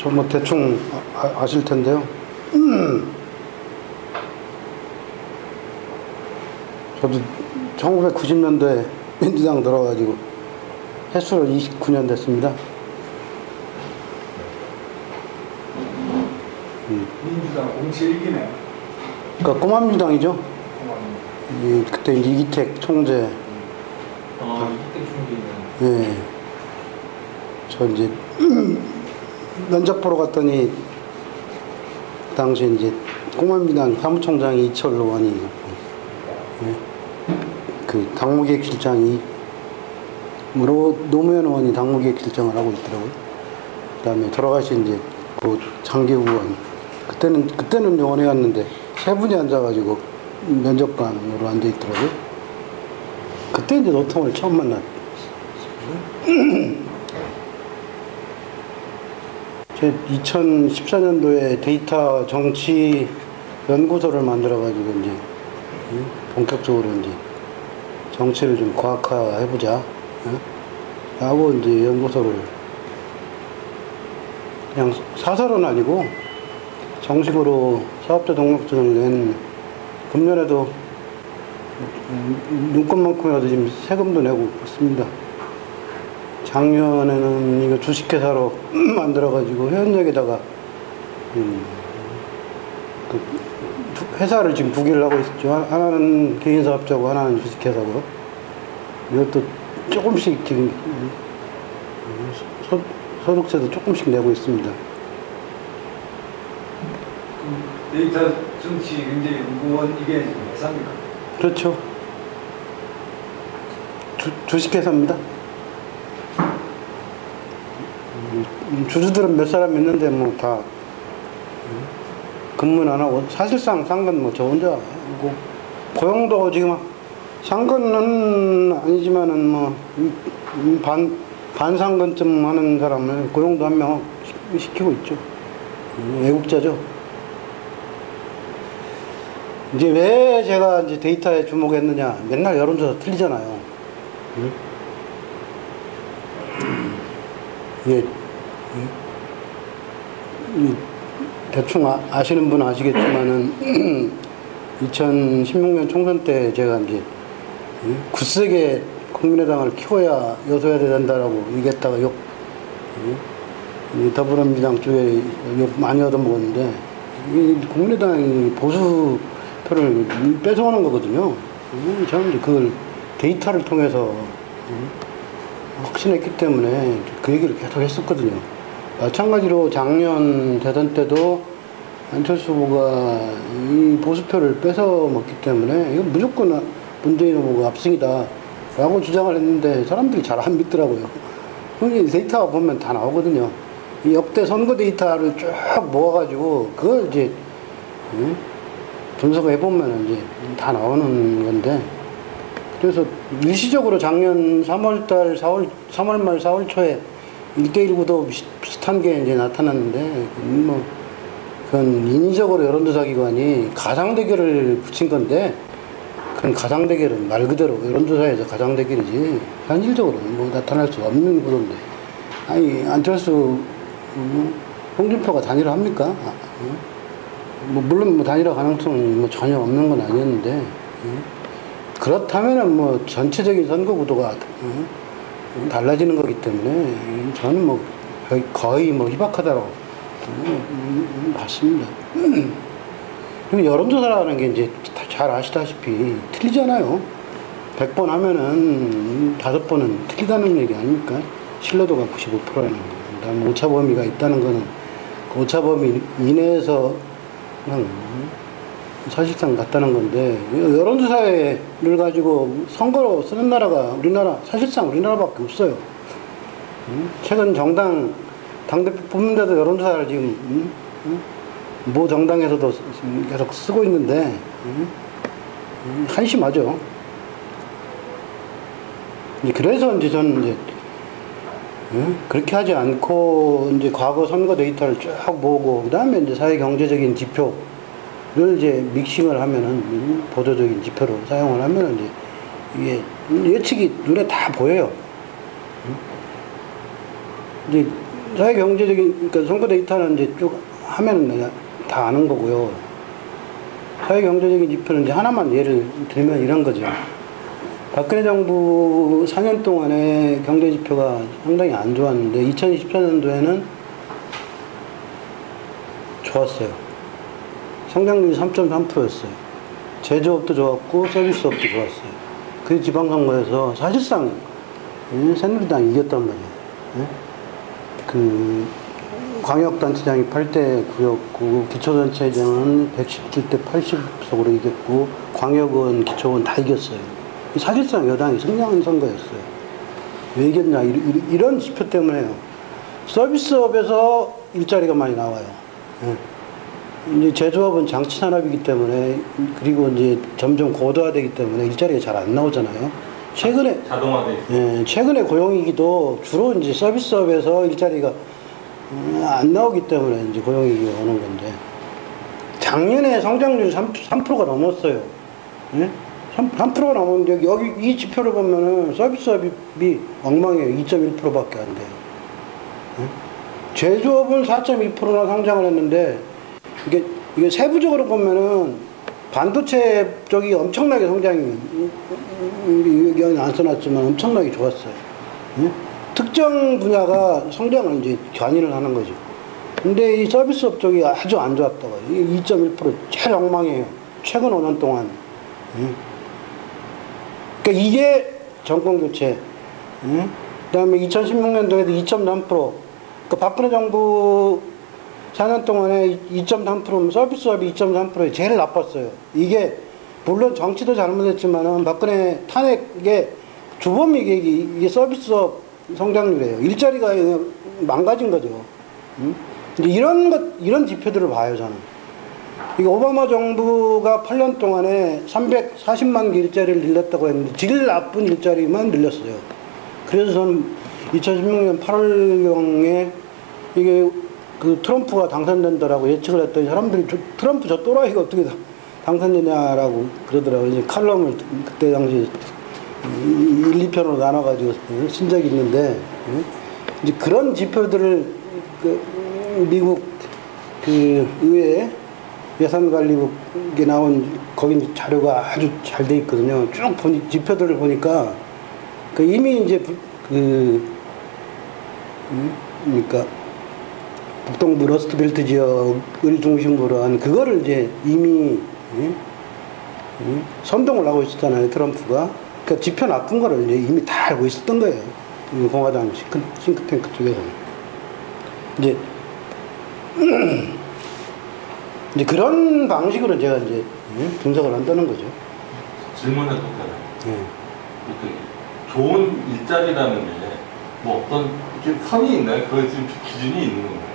저 뭐 대충 아실 텐데요. 저도 1990년도에 민주당 들어가지고 횟수로 29년 됐습니다. 민주당 공채 1기네. 그러니까 꼬마민주당이죠. 그때 이제 이기택 총재. 이기택 총재네. 예. 저 이제 면접 보러 갔더니 그 당시 이제 꼬마민주당 사무총장이 이철 의원이, 예. 그 당무기획실장이 노무현 의원이 당무기획실장을 하고 있더라고요. 그다음에 돌아가신 이제 그 장기우 의원. 그때는 원회였는데 세 분이 앉아가지고 면접관으로 앉아 있더라고요. 그때 이제 노통을 처음 만났. 제 2014년도에 데이터 정치 연구소를 만들어가지고 이제 본격적으로 이제 정치를 좀 과학화해보자 하고 이제 연구소를 그냥 사설은 아니고 정식으로 사업자 등록증을 낸, 금년에도 눈꽃만큼이라도 지금 세금도 내고 있습니다. 작년에는 이거 주식회사로 만들어가지고 회원역에다가 그 회사를 지금 두 개를 하고 있죠. 하나는 개인사업자고 하나는 주식회사고. 이것도 조금씩 지금 소득세도 조금씩 내고 있습니다. 데이터 정치 경제 연구원 이게 회사입니까? 그렇죠. 주식회사입니다. 주주들은 몇 사람 있는데 뭐 다 근무는 안 하고, 사실상 산 건 뭐 저 혼자 하고, 고용도 지금 산 거는 아니지만은 뭐 반상근쯤 하는 사람을 고용도 한 명 시키고 있죠. 애국자죠. 이제 왜 제가 이제 데이터에 주목했느냐? 맨날 여론조사 틀리잖아요. 이게 대충 아시는 분은 아시겠지만은 2016년 총선 때 제가 이제 굳세게 국민의당을 키워야 여소야대 된다라고 얘기했다가 더불어민주당 쪽에 욕 많이 얻어먹었는데, 국민의당이 보수표를 뺏어오는 거거든요. 저는 이제 그걸 데이터를 통해서 확신했기 때문에 그 얘기를 계속 했었거든요. 마찬가지로 작년 대선 때도 안철수 후보가 이 보수표를 뺏어 먹기 때문에 이거 무조건 문재인 후보가 압승이다 라고 주장을 했는데 사람들이 잘 안 믿더라고요. 데이터 보면 다 나오거든요. 이 역대 선거 데이터를 쭉 모아가지고 그걸 이제 분석을 해보면 이제 다 나오는 건데, 그래서 일시적으로 작년 3월달, 3월 말 4월 초에 1대1 구도 비슷한 게 이제 나타났는데, 뭐 그건 인위적으로 여론조사 기관이 가상대결을 붙인 건데, 그건 가상대결은 말 그대로 여론조사에서 가상대결이지 현실적으로는 뭐 나타날 수 없는 구도인데, 아니 안철수 홍준표가 단일화 합니까? 뭐 물론 뭐 단일화 가능성은 뭐 전혀 없는 건 아니었는데, 그렇다면은 뭐 전체적인 선거 구도가 달라지는 거기 때문에 저는 뭐 거의 뭐 희박하다고 봤습니다. 그리고 여론조사라는 게 이제 잘 아시다시피 틀리잖아요. 100번 하면은 5번은 틀리다는 얘기 아닙니까? 신뢰도가 95%라는 거. 그다음에 오차 범위가 있다는 거는 그 오차 범위 이내에서 그냥 사실상 같다는 건데, 여론조사를 가지고 선거로 쓰는 나라가 사실상 우리나라밖에 없어요. 최근 정당 당대표 뽑는데도 여론조사를 지금 모 정당에서도 계속 쓰고 있는데 한심하죠. 그래서 이제 저는 이제 그렇게 하지 않고 이제 과거 선거 데이터를 쭉 모으고, 그다음에 이제 사회 경제적인 지표를 이제 믹싱을 하면은 보도적인 지표로 사용을 하면은 이제 이게 예측이 눈에 다 보여요. 이제 사회 경제적인, 그러니까 선거 데이터는 이제 쭉 하면은 내가 다 아는 거고요. 사회 경제적인 지표는 이제 하나만 예를 들면 이런 거죠. 박근혜 정부 4년 동안의 경제 지표가 상당히 안 좋았는데 2024년도에는 좋았어요. 성장률이 3.3%였어요. 제조업도 좋았고 서비스업도 좋았어요. 그 지방선거에서 사실상 새누리당이 이겼단 말이에요. 예? 그 광역단체장이 8대 9였고 기초단체장은 117대 80석으로 이겼고 광역은 기초원 다 이겼어요. 사실상 여당이 승리한 선거였어요. 왜 이겼냐 이런 지표 때문에요. 서비스업에서 일자리가 많이 나와요. 예. 이제 제조업은 장치 산업이기 때문에 그리고 이제 점점 고도화되기 때문에 일자리가 잘 안 나오잖아요. 최근에 자동화돼 있어요. 예, 최근에 고용위기도 주로 이제 서비스업에서 일자리가 안 나오기 때문에 이제 고용위기가 오는 건데 작년에 성장률이 3%가 넘었어요. 예? 3%가 넘었는데 여기 이 지표를 보면은 서비스업이 엉망이에요. 2.1%밖에 안 돼요. 예? 제조업은 4.2%나 성장을 했는데 이게 세부적으로 보면은 반도체 쪽이 엄청나게 성장이 여기 안 써놨지만 엄청나게 좋았어요. 예? 특정 분야가 성장을 이제 견인을 하는 거죠. 근데 이 서비스업 쪽이 아주 안 좋았다고. 2.1% 제일 엉망이에요. 최근 5년 동안. 예? 그러니까 이게 정권 교체. 예? 그다음에 2016년도에도 2.3%. 그러니까 박근혜 정부 4년 동안에 2.3%면 서비스업이 2.3%에 제일 나빴어요. 이게 물론 정치도 잘못했지만은 박근혜 탄핵의 주범이 이게 서비스업 성장률이에요. 일자리가 망가진 거죠. 이제 이런 지표들을 봐요, 저는. 이게 오바마 정부가 8년 동안에 340만 개 일자리를 늘렸다고 했는데 제일 나쁜 일자리만 늘렸어요. 그래서 저는 2016년 8월경에 이게 그 트럼프가 당선된다라고 예측을 했더니 사람들이 트럼프 저 또라이가 어떻게 당선되냐라고 그러더라고요. 이제 칼럼을 그때 당시 1, 2편으로 나눠가지고 쓴 적이 있는데 이제 그런 지표들을 미국 그 의회 예산관리국에 나온 거기 자료가 아주 잘 돼 있거든요. 쭉 지표들을 보니까 그 이미 이제 그러니까 북동부 러스트벨트 지역을 중심으로 한 그거를 이제 이미 선동을 하고 있었잖아요, 트럼프가. 그러니까 지표 나쁜 거를 이제 이미 다 알고 있었던 거예요. 공화당 싱크탱크 쪽에서는. 이제 그런 방식으로 제가 이제 분석을 한다는 거죠. 질문을 또 해요. 예. 좋은 일자리라는 게 뭐 어떤 이렇게 선이 있나요? 그거 지금 기준이 있는 건가요?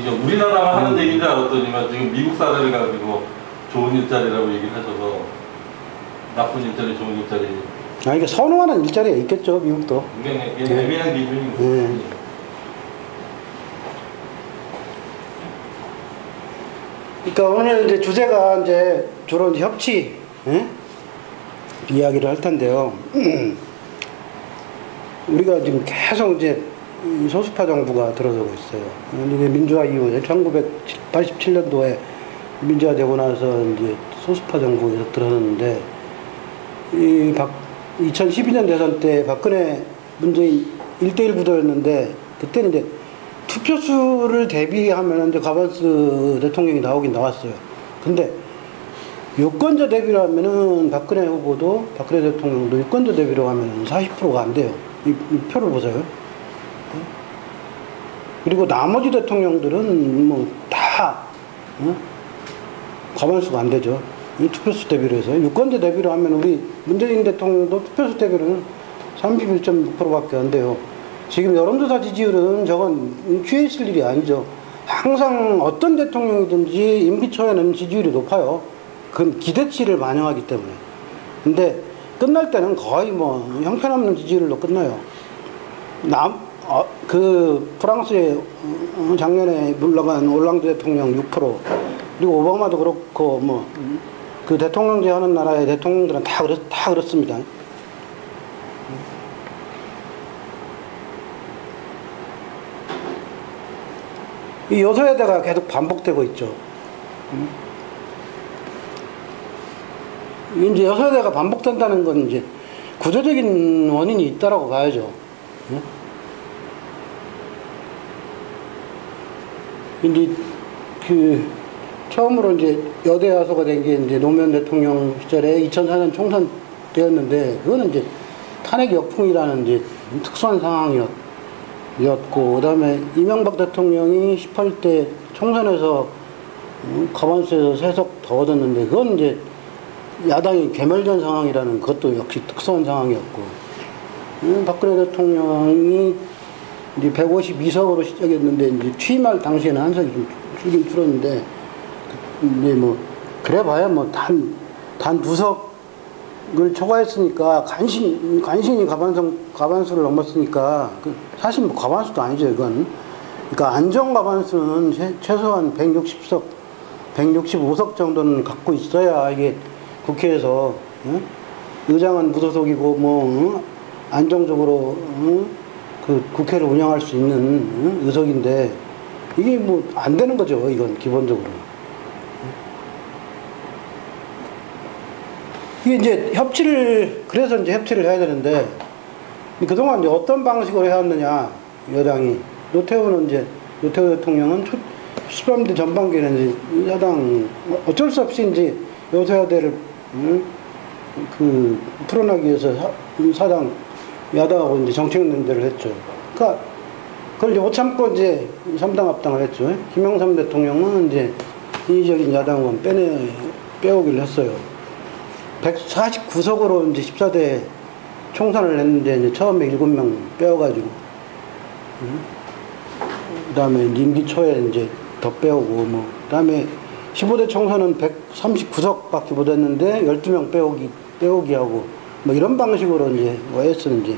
이제 우리나라만 하는 얘기인 줄 알았더니만 지금 미국 사례를 가지고 좋은 일자리라고 얘기를 하셔서 나쁜 일자리, 좋은 일자리. 이게 선호하는 일자리가 있겠죠, 미국도. 굉장히 애매한 기준인 거죠. 예. 그러니까 오늘 이제 주제가 이제 주로 이제 협치 이야기를 할 텐데요. 우리가 지금 계속 이제 소수파 정부가 들어서고 있어요. 이제 민주화 이후에 1987년도에 민주화되고 나서 이제 소수파 정부에서 들어섰는데 2012년 대선 때 박근혜 문재인 1대1 구도였는데 그때는 이제 투표수를 대비하면 이제 가반스 대통령이 나오긴 나왔어요. 근데 유권자 대비로 하면은 박근혜 후보도 박근혜 대통령도 유권자 대비로 하면 40%가 안 돼요. 이 표를 보세요. 그리고 나머지 대통령들은 뭐 다 과반수가 안 되죠. 이 투표수 대비로 해서. 유권자 대비로 하면 우리 문재인 대통령도 투표수 대비로는 31.6%밖에 안 돼요. 지금 여론조사 지지율은 저건 취해 있을 일이 아니죠. 항상 어떤 대통령이든지 임기 초에는 지지율이 높아요. 그건 기대치를 반영하기 때문에. 근데 끝날 때는 거의 뭐 형편없는 지지율로 끝나요. 프랑스의 작년에 물러간 올랑드 대통령 6%, 그리고 오바마도 그렇고 뭐 그 대통령제 하는 나라의 대통령들은 다 그렇습니다. 이 여소야대가 계속 반복되고 있죠. 이제 여소야대가 반복된다는 건 이제 구조적인 원인이 있다라고 봐야죠. 이제 처음으로 이제 여대 야소가 된 게 이제 노무현 대통령 시절에 2004년 총선 때였는데, 그거는 이제 탄핵 역풍이라는 이제 특수한 상황이었고, 그다음에 이명박 대통령이 18대 총선에서 과반수에서 3석 더 얻었는데, 그건 이제 야당이 괴멸된 상황이라는 것도 역시 특수한 상황이었고, 박근혜 대통령이 이제 152석으로 시작했는데, 이제 취임할 당시에는 한 석이 좀 줄긴 줄었는데, 근데 뭐 그래봐야 뭐 단 2석을 초과했으니까, 간신히 과반수를 넘었으니까, 사실 뭐 과반수도 아니죠, 이건. 그러니까 안정 과반수는 최소한 165석 정도는 갖고 있어야 이게 국회에서, 의장은 무소속이고 뭐 안정적으로 그 국회를 운영할 수 있는 의석인데, 이게 뭐 안 되는 거죠, 이건 기본적으로. 이게 이제 그래서 이제 협치를 해야 되는데, 그동안 이제 어떤 방식으로 해왔느냐, 여당이. 노태우 대통령은 수반대 전반기에는 이제 야당, 어쩔 수 없이 이제 여소야대를 풀어나기 위해서 사당, 야당하고 이제 정책연대를 했죠. 그러니까, 그걸 이제 못 참고 이제 3당 합당을 했죠. 김영삼 대통령은 이제 인위적인 야당은 빼오기를 했어요. 149석으로 이제 14대 총선을 했는데, 이제 처음에 7명 빼어가지고, 그 다음에 임기 초에 이제 더 빼오고, 뭐, 그 다음에 15대 총선은 139석밖에 못 했는데, 12명 빼오기 하고, 뭐 이런 방식으로 이제 OS는 이제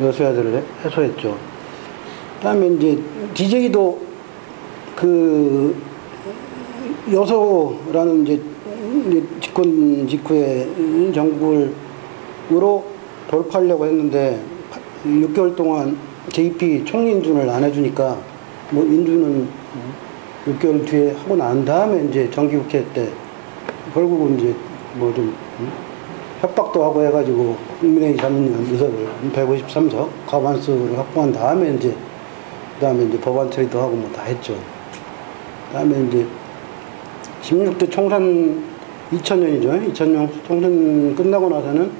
여소야대를 해소했죠. 그 다음에 이제 DJ도 여소라는 이제 집권 직후에 정부로 돌파하려고 했는데, 6개월 동안 JP 총인준을 안 해주니까, 뭐 인준은 6개월 뒤에 하고 난 다음에 이제 정기국회 때 결국은 이제 뭐 좀 협박도 하고 해가지고 국민의힘 잡는 의석을 153석 과반수를 확보한 다음에 이제 그다음에 이제 법안 처리도 하고 뭐 다 했죠. 그다음에 이제 16대 총선 2000년이죠. 2000년 총선 끝나고 나서는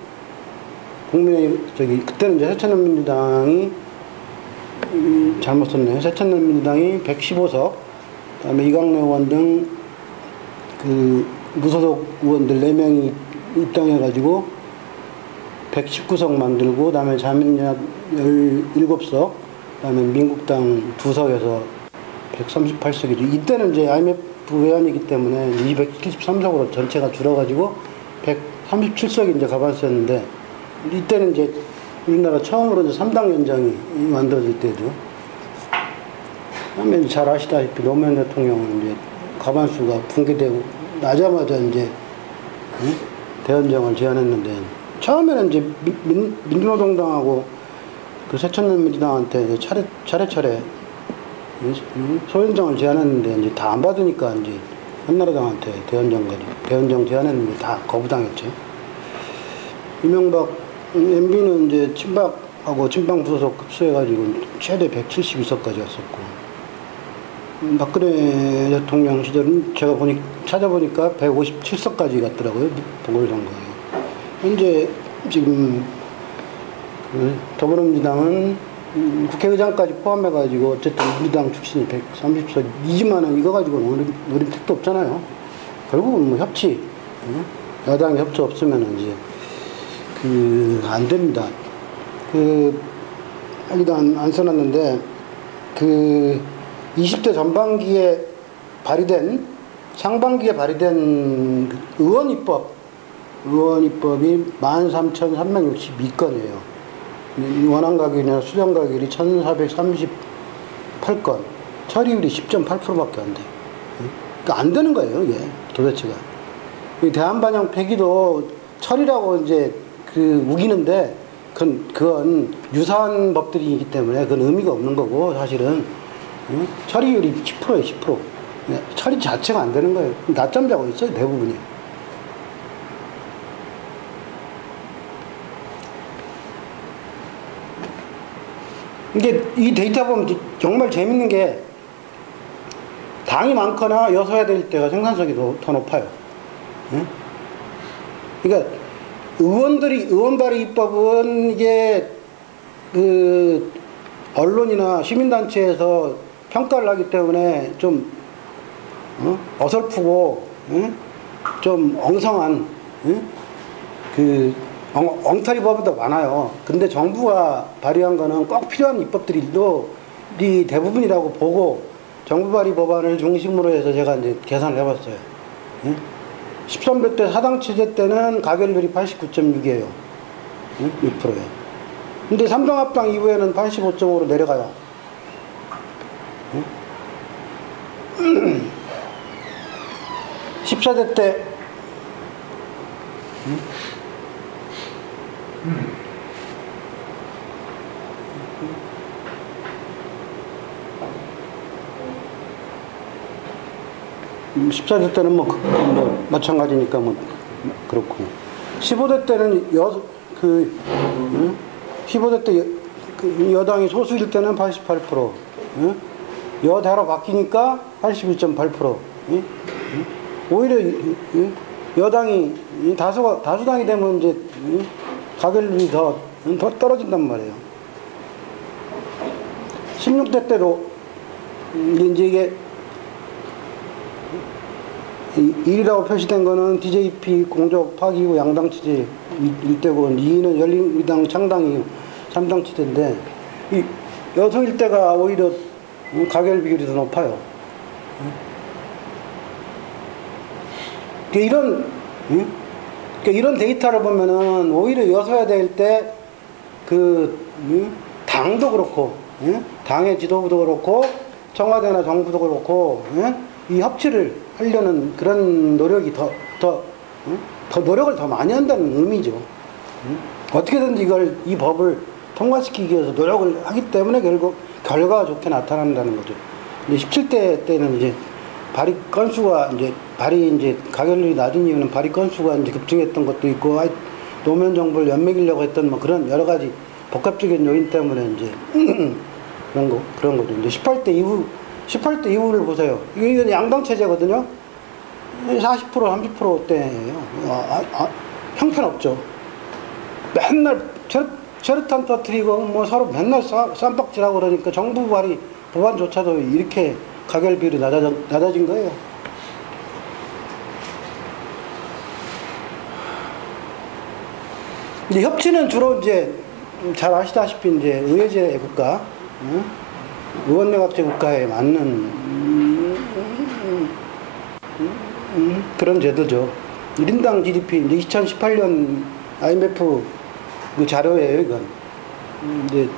그때는 이제 새천년민주당이 잘못 썼네요. 새천년민주당이 115석, 그다음에 이강래 의원 등 무소속 의원들 4명이 입당해가지고 119석 만들고, 그다음에 자민련 17석, 그다음에 민국당 2석에서 138석이죠. 이때는 이제 IMF 외환이기 때문에 273석으로 전체가 줄어가지고 137석이 이제 과반수였는데, 이때는 이제 우리나라 처음으로 이제 3당 연장이 만들어질 때죠. 그다음에 잘 아시다시피 노무현 대통령은 이제 과반수가 붕괴되고 나자마자 이제 대연정을 제안했는데, 처음에는 이제 민주노동당하고 새천년민주당한테 차례차례 소연정을 제안했는데, 이제 다 안 받으니까 이제 한나라당한테 대연정 제안했는데 다 거부당했죠. 이명박 MB는 이제 친박하고 친박 부소속 급수해가지고 최대 172석까지 왔었고, 박근혜 대통령 시절은 제가 찾아보니까 157석까지 갔더라고요, 보궐선거에. 현재 지금 더불어민주당은 국회의장까지 포함해가지고 어쨌든 민주당 출신이 130석이지만은 이거 가지고는 노린 택도 없잖아요. 결국은 뭐 협치, 야당이 협치 없으면은 이제 안 됩니다. 여기도 안 써놨는데, 20대 전반기에 상반기에 발의된 의원입법이 13,362건이에요. 원안 가결이나 수정 가결이 1,438건, 처리율이 10.8%밖에 안 돼요. 그러니까 안 되는 거예요, 이게 도대체가. 대한반영 폐기도 처리라고 이제 우기는데, 그건 유사한 법들이기 때문에 그건 의미가 없는 거고, 사실은 처리율이 10%예요, 10%. 처리 자체가 안 되는 거예요. 낮잠 자고 있어요, 대부분이. 이게 이 데이터 보면 정말 재밌는 게 당이 많거나 여서야 될 때가 생산성이 더 높아요. 예? 그러니까 의원 발의 입법은 이게 그 언론이나 시민단체에서 평가를 하기 때문에 좀 어설프고 좀 엉성한 그 엉터리 법도 많아요. 근데 정부가 발의한 거는 꼭 필요한 입법들이 대부분이라고 보고 정부 발의 법안을 중심으로 해서 제가 이제 계산을 해봤어요. 13대 때 사당 취재 때는 가결률이 89.6이에요. 6%예요. 근데 3당 합당 이후에는 85.5로 내려가요. 14대 때 14대 때는 뭐 마찬가지니까 뭐 그렇고 15대 때는 15대 때 여당이 소수일 때는 88%, 여다로 바뀌니까 81.8%. 오히려 여당이 다수당이 되면 이제 가결률이 더 떨어진단 말이에요. 16대 때도 이제 이게 1이라고 표시된 거는 DJP 공적 파기후 양당 취재 1대고 2는 열린우리당 창당 이후 3당 취재인데 이 여소일 때가 오히려 가결 비율이 더 높아요. 그러니까 이런 데이터를 보면은 오히려 여서야 될 때 그 당도 그렇고 당의 지도부도 그렇고 청와대나 정부도 그렇고 이 협치를 하려는 그런 노력이 더 노력을 더 많이 한다는 의미죠. 어떻게든지 이 법을 통과시키기 위해서 노력을 하기 때문에 결국 결과가 좋게 나타난다는 거죠. 이제 17대 때는 이제 발의 건수가 가결률이 낮은 이유는 발의 건수가 이제 급증했던 것도 있고 노무현 정부를 연맥이려고 했던 뭐 그런 여러 가지 복합적인 요인 때문에 이제 그런 거죠. 이제 18대 이후를 보세요. 이건 양당 체제거든요. 40% 30%대예요. 형편없죠. 맨날 체르탄 터뜨리고 뭐 서로 맨날 쌈박질하고 그러니까 정부 발의 법안조차도 이렇게 가결 비율이 낮아진 거예요. 이제 협치는 주로 이제 잘 아시다시피 이제 의회제 국가, 의원내각제 국가에 맞는 그런 제도죠. 1인당 GDP 이제 2018년 IMF 그 자료예요, 이건. 이제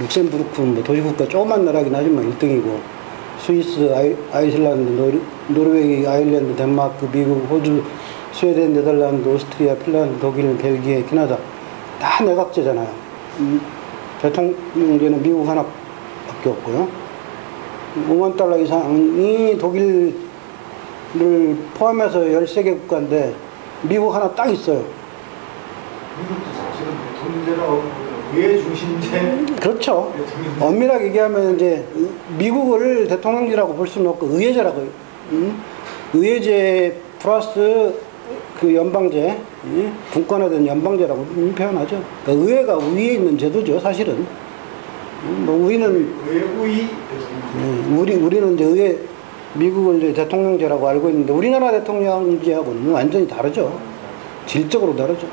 룩셈부르크 뭐 도시국가 조그만 나라긴 하지만 1등이고 스위스, 아이슬란드, 노르웨이, 아일랜드, 덴마크, 미국, 호주, 스웨덴, 네덜란드, 오스트리아, 핀란드, 독일, 벨기에, 캐나다 다 내각제잖아요. 대통령제는 미국 하나밖에 없고요. 5만 달러 이상이 독일을 포함해서 13개 국가인데 미국 하나 딱 있어요. 미국도 사실은 대통령제라고 의회 중심제. 그렇죠. 엄밀하게 얘기하면 이제 미국을 대통령제라고 볼 수는 없고 의회제라고요. 의회제 플러스 그 연방제, 분권화된 연방제라고 표현하죠. 그러니까 의회가 위에 있는 제도죠, 사실은. 뭐 우리는 의회 대통령. 우리는 이제 의회 미국을 이제 대통령제라고 알고 있는데 우리나라 대통령제하고는 완전히 다르죠. 질적으로 다르죠.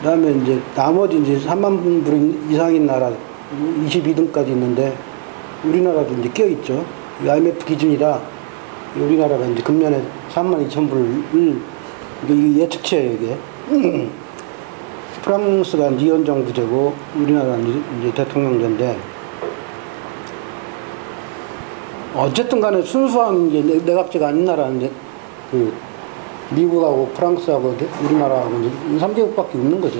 그다음에 이제 나머지 이제 3만 불 이상인 나라 22등까지 있는데 우리나라도 이제 껴 있죠. IMF 기준이라 우리나라가 이제 금년에 32,000불을 이게 예측치예요, 이게. 프랑스가 이제 이원정부제고 우리나라는 이제 대통령제인데 어쨌든 간에 순수한 이제 내각제가 아닌 나라는 이제 그 미국하고 프랑스하고 우리나라하고 이제 3개국밖에 없는 거죠.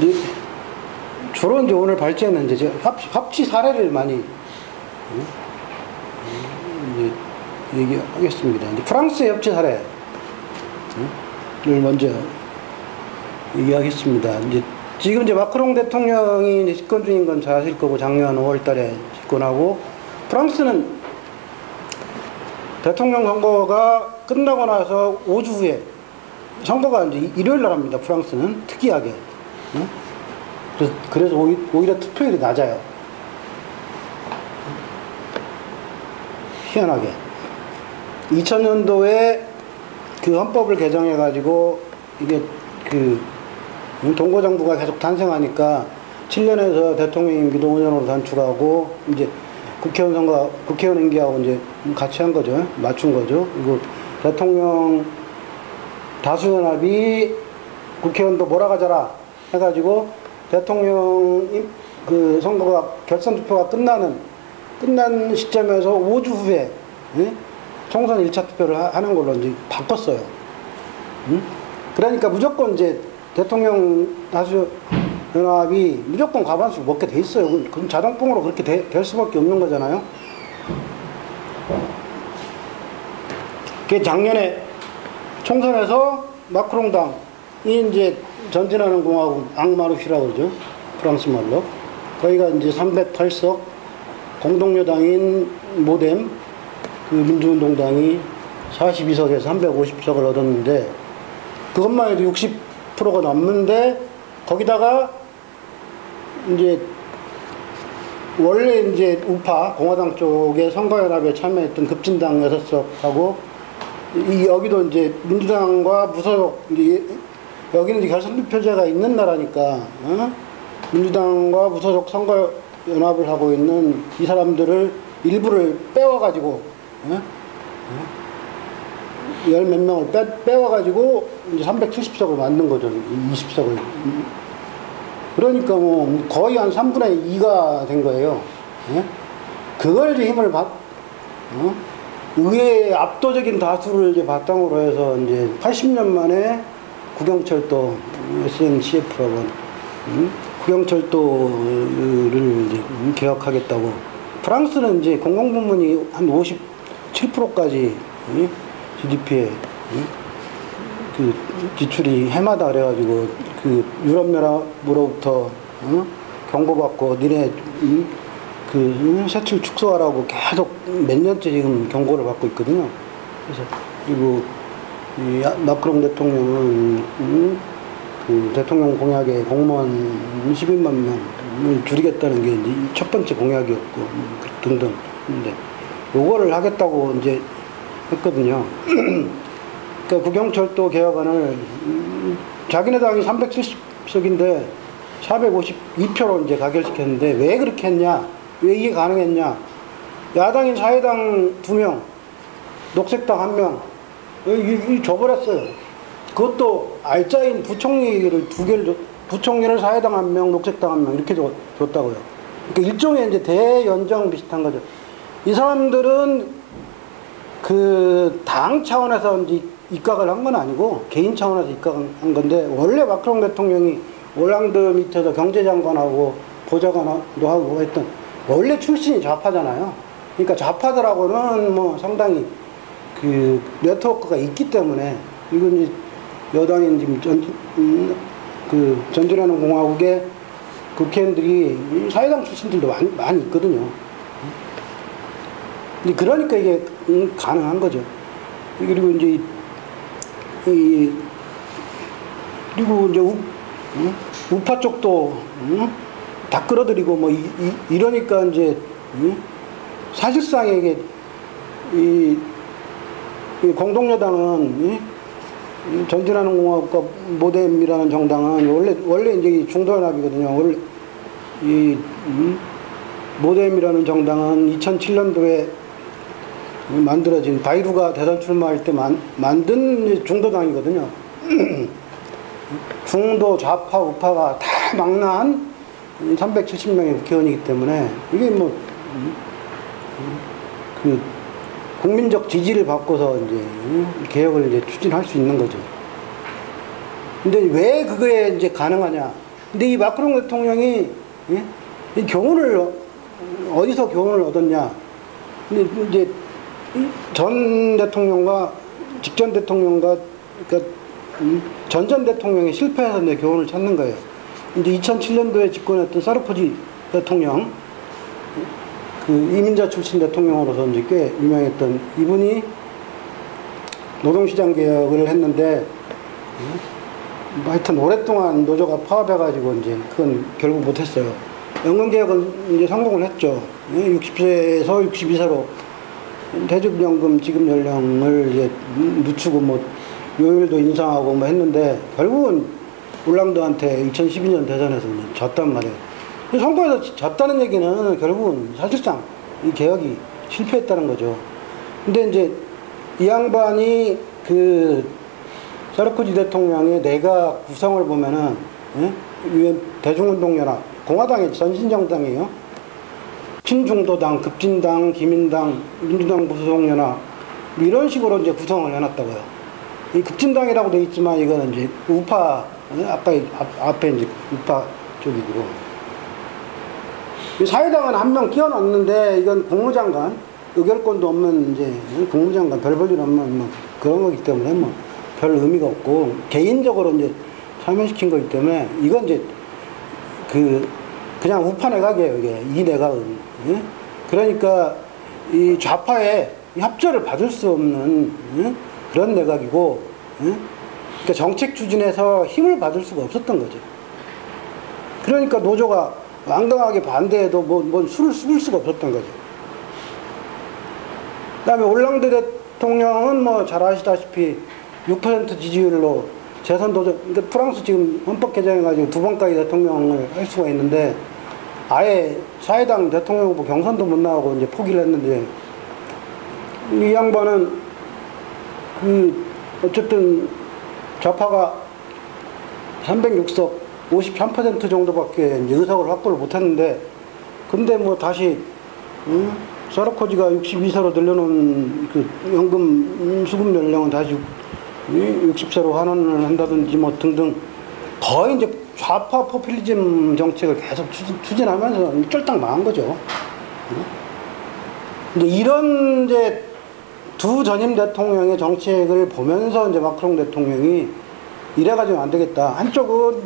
이제 주로 이제 오늘 발제는 이제 제가 합치 사례를 많이 이제 얘기하겠습니다. 이제 프랑스의 협치 사례를 먼저 얘기하겠습니다. 이제 지금 이제 마크롱 대통령이 이제 집권 중인 건 잘 아실 거고, 작년 5월달에 집권하고, 프랑스는 대통령 선거가 끝나고 나서 5주 후에 선거가 이제 일요일 날 합니다. 프랑스는 특이하게. 그래서 오히려 투표율이 낮아요. 희한하게. 2000년도에 그 헌법을 개정해가지고 이게 동고정부가 계속 탄생하니까 7년에서 대통령 임기도 5년으로 단축하고, 이제 국회의원 임기하고 이제 같이 한 거죠. 맞춘 거죠. 그리고 대통령 다수연합이 국회의원도 몰아가자라 해가지고 대통령 그 선거가 결선 투표가 끝난 시점에서 5주 후에 총선 1차 투표를 하는 걸로 이제 바꿨어요. 그러니까 무조건 이제 대통령 다수연합이 무조건 과반수 먹게 돼 있어요. 그럼 자동풍으로 그렇게 될 수밖에 없는 거잖아요. 그 작년에 총선에서 마크롱당이 이제 전진하는 공화국 앙마르시라고 그러죠. 프랑스 말로. 거기가 이제 308석, 공동여당인 모뎀, 그 민주운동당이 42석에서 350석을 얻었는데, 그것만 해도 60%가 넘는데, 거기다가 이제 원래 이제 우파 공화당 쪽에 선거연합에 참여했던 급진당 6석하고, 여기도 이제 민주당과 무소속, 이제 여기는 이제 결선투표제가 있는 나라니까, 민주당과 무소속 선거연합을 하고 있는 이 사람들을 일부를 빼와가지고, 열 몇 명을 빼와가지고 이제 370석을 만든 거죠. 20석을. 그러니까 뭐 거의 한 3분의 2가 된 거예요. 그걸 이제 힘을 의회의 압도적인 다수를 이제 바탕으로 해서 이제 80년 만에 국영철도 SNCF라고 국영철도를 이제 개혁하겠다고. 프랑스는 이제 공공부문이 한 57%까지 GDP에 그 지출이 해마다 그래가지고 그 유럽연합으로부터 경고받고 니네 그 세출 축소하라고 계속 몇 년째 지금 경고를 받고 있거든요. 그래서 그리고 이 마크롱 대통령은 그 대통령 공약에 공무원 12만 명을 줄이겠다는 게 이제 첫 번째 공약이었고 등등. 근데 요거를 하겠다고 이제 했거든요. 그러니까 국영철도 개혁안을 자기네 당이 370석인데 452표로 이제 가결시켰는데, 왜 그렇게 했냐? 왜 이게 가능했냐? 야당인 사회당 2명, 녹색당 1명, 이 줘버렸어요. 그것도 알짜인 부총리를 2개를 부총리를 사회당 1명, 녹색당 1명 이렇게 줬다고요. 그러니까 일종의 이제 대연정 비슷한 거죠. 이 사람들은 그 당 차원에서 이제 입각을 한 건 아니고 개인 차원에서 입각한 건데, 원래 마크롱 대통령이 올랑드 밑에서 경제장관하고 보좌관도 하고 했던, 원래 출신이 좌파잖아요. 그러니까 좌파들하고는 뭐 상당히 그 네트워크가 있기 때문에, 이건 이제 여당인 지금 전진하는 공화국의 국회의원들이 사회당 출신들도 많이 있거든요. 그러니까 이게 가능한 거죠. 그리고 이제 그리고 이제 우파 쪽도 다 끌어들이고 뭐 이러니까 이제 사실상 이게 이 공동여당은 전진하는 공화국과 모뎀이라는 정당은 원래 이제 중도연합이거든요. 원래 이 모뎀이라는 정당은 2007년도에 만들어진 바이루가 대선 출마할 때 만든 중도당이거든요. 중도, 좌파, 우파가 다 망라한 370명의 국회의원이기 때문에 이게 뭐 그 국민적 지지를 받고서 이제 개혁을 이제 추진할 수 있는 거죠. 근데 왜 그거에 이제 가능하냐? 근데 이 마크롱 대통령이 예? 이 교훈을 어디서 교훈을 얻었냐? 근데 이제 전 대통령과 직전 대통령과 그러니까 전전 대통령이 실패해서 이제 교훈을 찾는 거예요. 이제 2007년도에 집권했던 사르코지 대통령, 그 이민자 출신 대통령으로서 이제 꽤 유명했던 이분이 노동시장 개혁을 했는데, 하여튼 오랫동안 노조가 파업해가지고 이제 그건 결국 못했어요. 연금개혁은 이제 성공을 했죠. 60세에서 62세로 퇴직연금 지급 연령을 이제 늦추고 뭐 요율도 인상하고 뭐 했는데 결국은 올랑드한테 2012년 대선에서 졌단 말이에요. 선거에서 졌다는 얘기는 결국은 사실상 이 개혁이 실패했다는 거죠. 근데 이제 이 양반이 그 사르코지 대통령의 내각 구성을 보면은 예? 대중운동연합, 공화당의 전신정당이에요. 친중도당, 급진당, 기민당, 민주당 부수동연합 이런 식으로 이제 구성을 해놨다고요. 이 급진당이라고 돼 있지만 이거는 이제 우파, 아까 앞에 이제 우파 쪽이고. 사회당은 한 명 끼워놨는데 이건 국무장관, 의결권도 없는 이제 국무장관 별 볼 일 없는 뭐 그런 거기 때문에 뭐 별 의미가 없고 개인적으로 이제 참여시킨 거기 때문에 이건 이제 그냥 우파 내각이에요, 이게. 이 내각은. 예? 그러니까 이 좌파의 협조를 받을 수 없는 예? 그런 내각이고, 예? 그러니까 정책 추진에서 힘을 받을 수가 없었던 거죠. 그러니까 노조가 완강하게 반대해도 뭐 수를 씁을 수가 없었던 거죠. 그 다음에 올랑드 대통령은 뭐 잘 아시다시피 6% 지지율로 재선 도전, 그러니까 프랑스 지금 헌법 개정해가지고 2번까지 대통령을 할 수가 있는데 아예 사회당 대통령 후보 경선도 못 나가고 이제 포기를 했는데 이 양반은 어쨌든 좌파가 306석 53% 정도밖에 이제 의석을 확보를 못 했는데 근데 뭐 다시 사르코지가 62세로 늘려놓은 그 연금 수급 연령은 다시 60세로 환원을 한다든지 뭐 등등 거의 이제 좌파 포퓰리즘 정책을 계속 추진하면서 쫄딱 망한 거죠. 근데 이런 이제 두 전임 대통령의 정책을 보면서 이제 마크롱 대통령이 이래가지고 안 되겠다. 한쪽은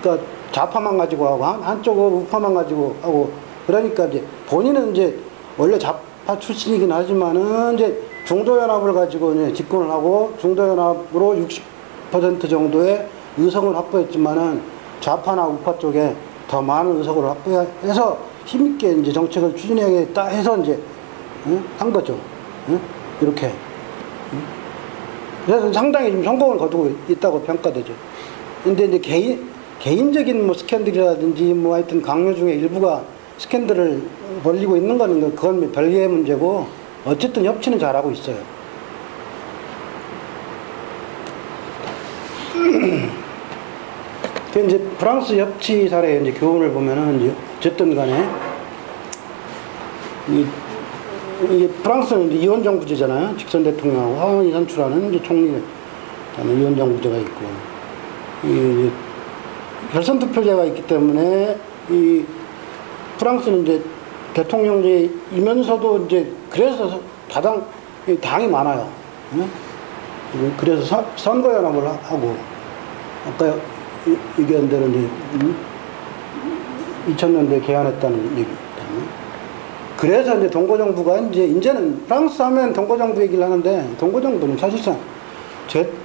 그러니까 좌파만 가지고 하고 한쪽은 우파만 가지고 하고 그러니까 이제 본인은 이제 원래 좌파 출신이긴 하지만은 이제 중도연합을 가지고 이제 집권을 하고 중도연합으로 60% 정도의 의석을 확보했지만은 좌파나 우파 쪽에 더 많은 의석을 확보해서 힘있게 이제 정책을 추진해야겠다 해서 이제 한 거죠. 이렇게. 그래서 상당히 좀 성공을 거두고 있다고 평가되죠. 근데 이제 개인적인 뭐 스캔들이라든지 뭐 하여튼 강요 중에 일부가 스캔들을 벌리고 있는 거는 그건 별개의 문제고 어쨌든 협치는 잘하고 있어요. 그 이제 프랑스 협치 사례 이제 교훈을 보면은 이제 어쨌든 간에 이게 프랑스는 이제 이원 정부제잖아요. 직선 대통령하고 하원이 선출하는 이제 총리, 그다음에 이원 정부제가 있고 이제 결선 투표제가 있기 때문에 이 프랑스는 이제 대통령제이면서도 이제 그래서 당이 많아요. 그래서 선거연합을 하고 아까 얘기한 대로 이제 2000년대에 개헌했다는 얘기 때문에 그래서 이제 동고정부가 이제는 프랑스 하면 동고정부 얘기를 하는데 동고정부는 사실상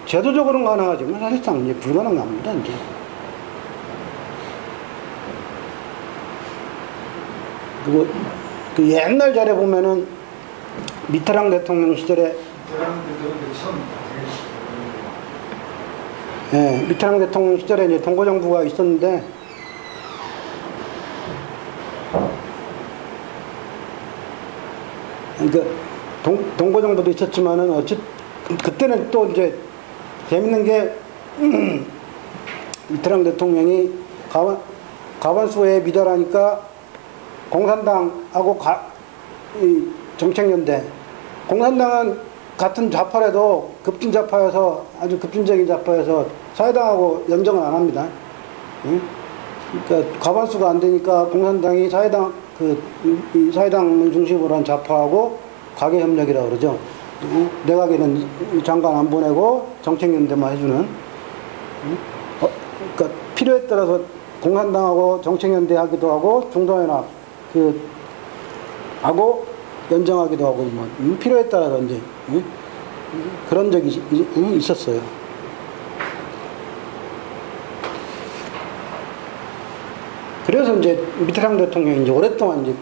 제도적으로는 가능하지만 사실상 이제 불가능합니다. 이제. 그리고 그 옛날 자료 보면은 미테랑 대통령 시절에 미테랑 대통령 시절에 이제 동고정부가 있었는데 그러니까 동고정부도 있었지만은 그때는 또 이제 재밌는 게 미테랑 대통령이 과반수에 미달하니까 공산당하고 정책연대. 공산당은 같은 좌파라도 급진자파여서 아주 급진적인 좌파여서 사회당하고 연정을 안 합니다. 응? 그러니까 과반수가 안 되니까 공산당이 사회당 이 사회당을 중심으로 한 좌파하고 가계 협력이라고 그러죠. 내각에는 장관 안 보내고 정책연대만 해주는. 그러니까 필요에 따라서 공산당하고 정책연대 하기도 하고 중도연합 하고 연정하기도 하고 뭐 필요에 따라서 이제 그런 적이 있었어요. 그래서 이제 미테랑 대통령이 이제 오랫동안 이제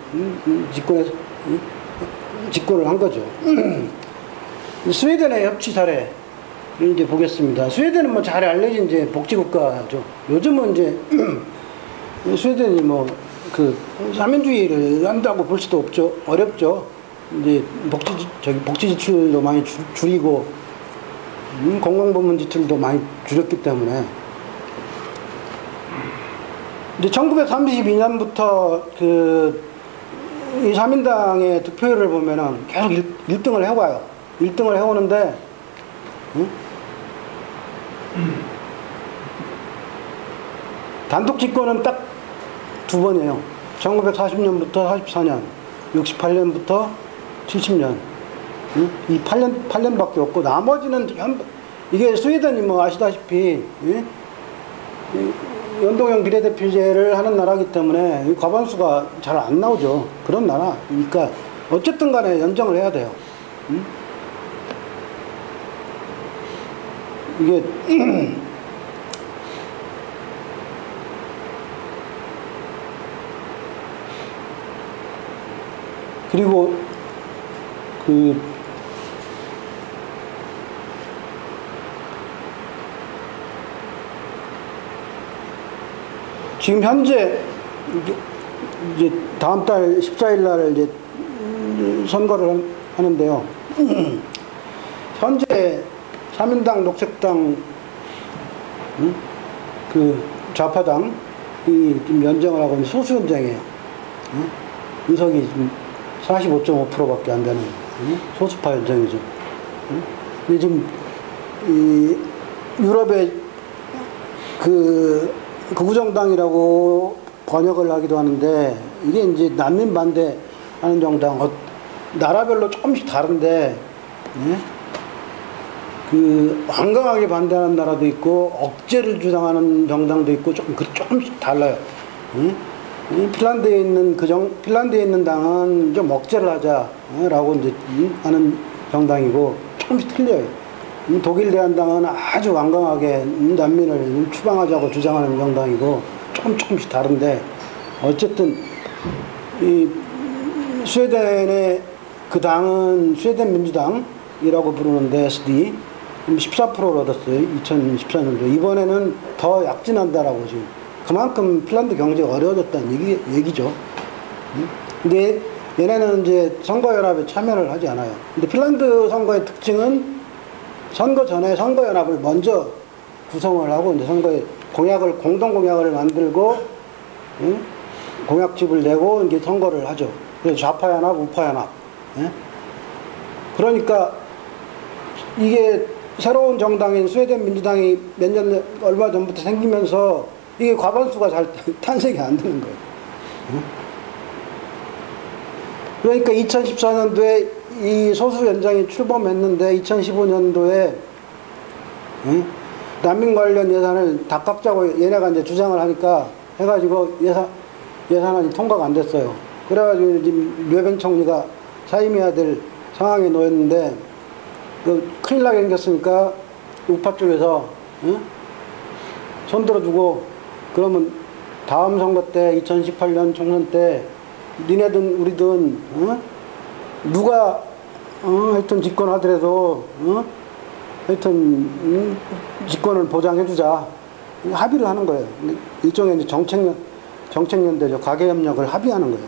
집권을 한 거죠. 스웨덴의 협치 사례를 이제 보겠습니다. 스웨덴은 뭐 잘 알려진 이제 복지국가죠. 요즘은 이제 스웨덴이 뭐 사민주의를 한다고 볼 수도 없죠. 어렵죠. 이제 복지 지출도 많이 줄이고 공공부문 지출도 많이 줄였기 때문에. 이제 1932년부터 이 사민당의 득표율을 보면은 계속 1등을 해와요. 1등을 해오는데, 단독 집권은 딱 2번이에요. 1940년부터 44년, 68년부터 70년. 이 8년밖에 없고, 나머지는, 이게 스웨덴이 뭐 아시다시피, 연동형 비례대표제를 하는 나라이기 때문에 과반수가 잘 안 나오죠. 그런 나라. 그러니까 어쨌든 간에 연정을 해야 돼요. 이게 그리고 지금 현재 이제 다음 달 14일 날 이제 선거를 하는데요. 현재 사민당, 녹색당, 좌파당이 지금 연정을 하고 있는 소수 연정이에요. 의석이 지금 45.5%밖에 안 되는 소수파 연정이죠. 근데 지금 이 유럽의 극우정당이라고 번역을 하기도 하는데, 이게 이제 난민 반대하는 정당, 나라별로 조금씩 다른데, 완강하게 반대하는 나라도 있고, 억제를 주장하는 정당도 있고, 조금씩 달라요. 핀란드에 있는 당은 좀 억제를 하자라고 이제 하는 정당이고, 조금씩 틀려요. 독일 대한당은 아주 완강하게 난민을 추방하자고 주장하는 정당이고 조금씩 다른데, 어쨌든 이 스웨덴의 그 당은 스웨덴 민주당이라고 부르는데 SD 14%를 얻었어요. 2014년도. 이번에는 더 약진한다라고 지금. 그만큼 핀란드 경제가 어려워졌다는 얘기죠. 근데 얘네는 이제 선거연합에 참여를 하지 않아요. 근데 핀란드 선거의 특징은 선거 전에 선거연합을 먼저 구성을 하고, 이제 선거에 공동 공약을 만들고, 공약집을 내고, 이제 선거를 하죠. 그래서 좌파연합, 우파연합. 그러니까, 이게 새로운 정당인 스웨덴 민주당이 얼마 전부터 생기면서, 이게 과반수가 잘 탄생이 안 되는 거예요. 그러니까 2014년도에 이 소수 연장이 출범했는데 2015년도에 난민 관련 예산을 다 깎자고 얘네가 이제 주장을 하니까 해가지고 예산안이 통과가 안 됐어요. 그래가지고 지금 류벤 총리가 사임해야 될 상황에 놓였는데, 큰일 나게 생겼으니까 우파 쪽에서 손 들어주고, 그러면 다음 선거 때 2018년 총선 때 니네든 우리든 누가 하여튼 집권하더라도 하여튼 집권을 보장해주자 합의를 하는 거예요. 일종의 이제 정책연대죠. 가계협력을 합의하는 거예요.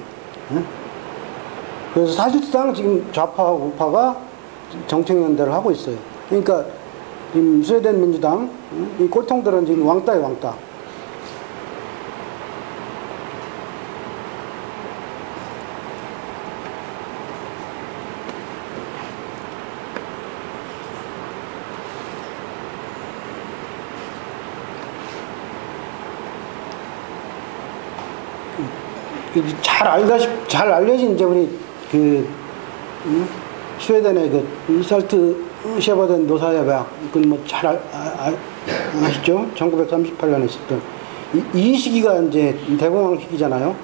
그래서 사실상 지금 좌파하고 우파가 정책연대를 하고 있어요. 그러니까 지금 스웨덴 민주당 이 꼴통들은 지금 왕따에 왕따. 잘 알려진 이제 우리 그 스웨덴의 그 살트 셰버덴 노사야박 그건 뭐 잘 아시죠? 1938년에 있었던 이 시기가 이제 대공황 시기잖아요.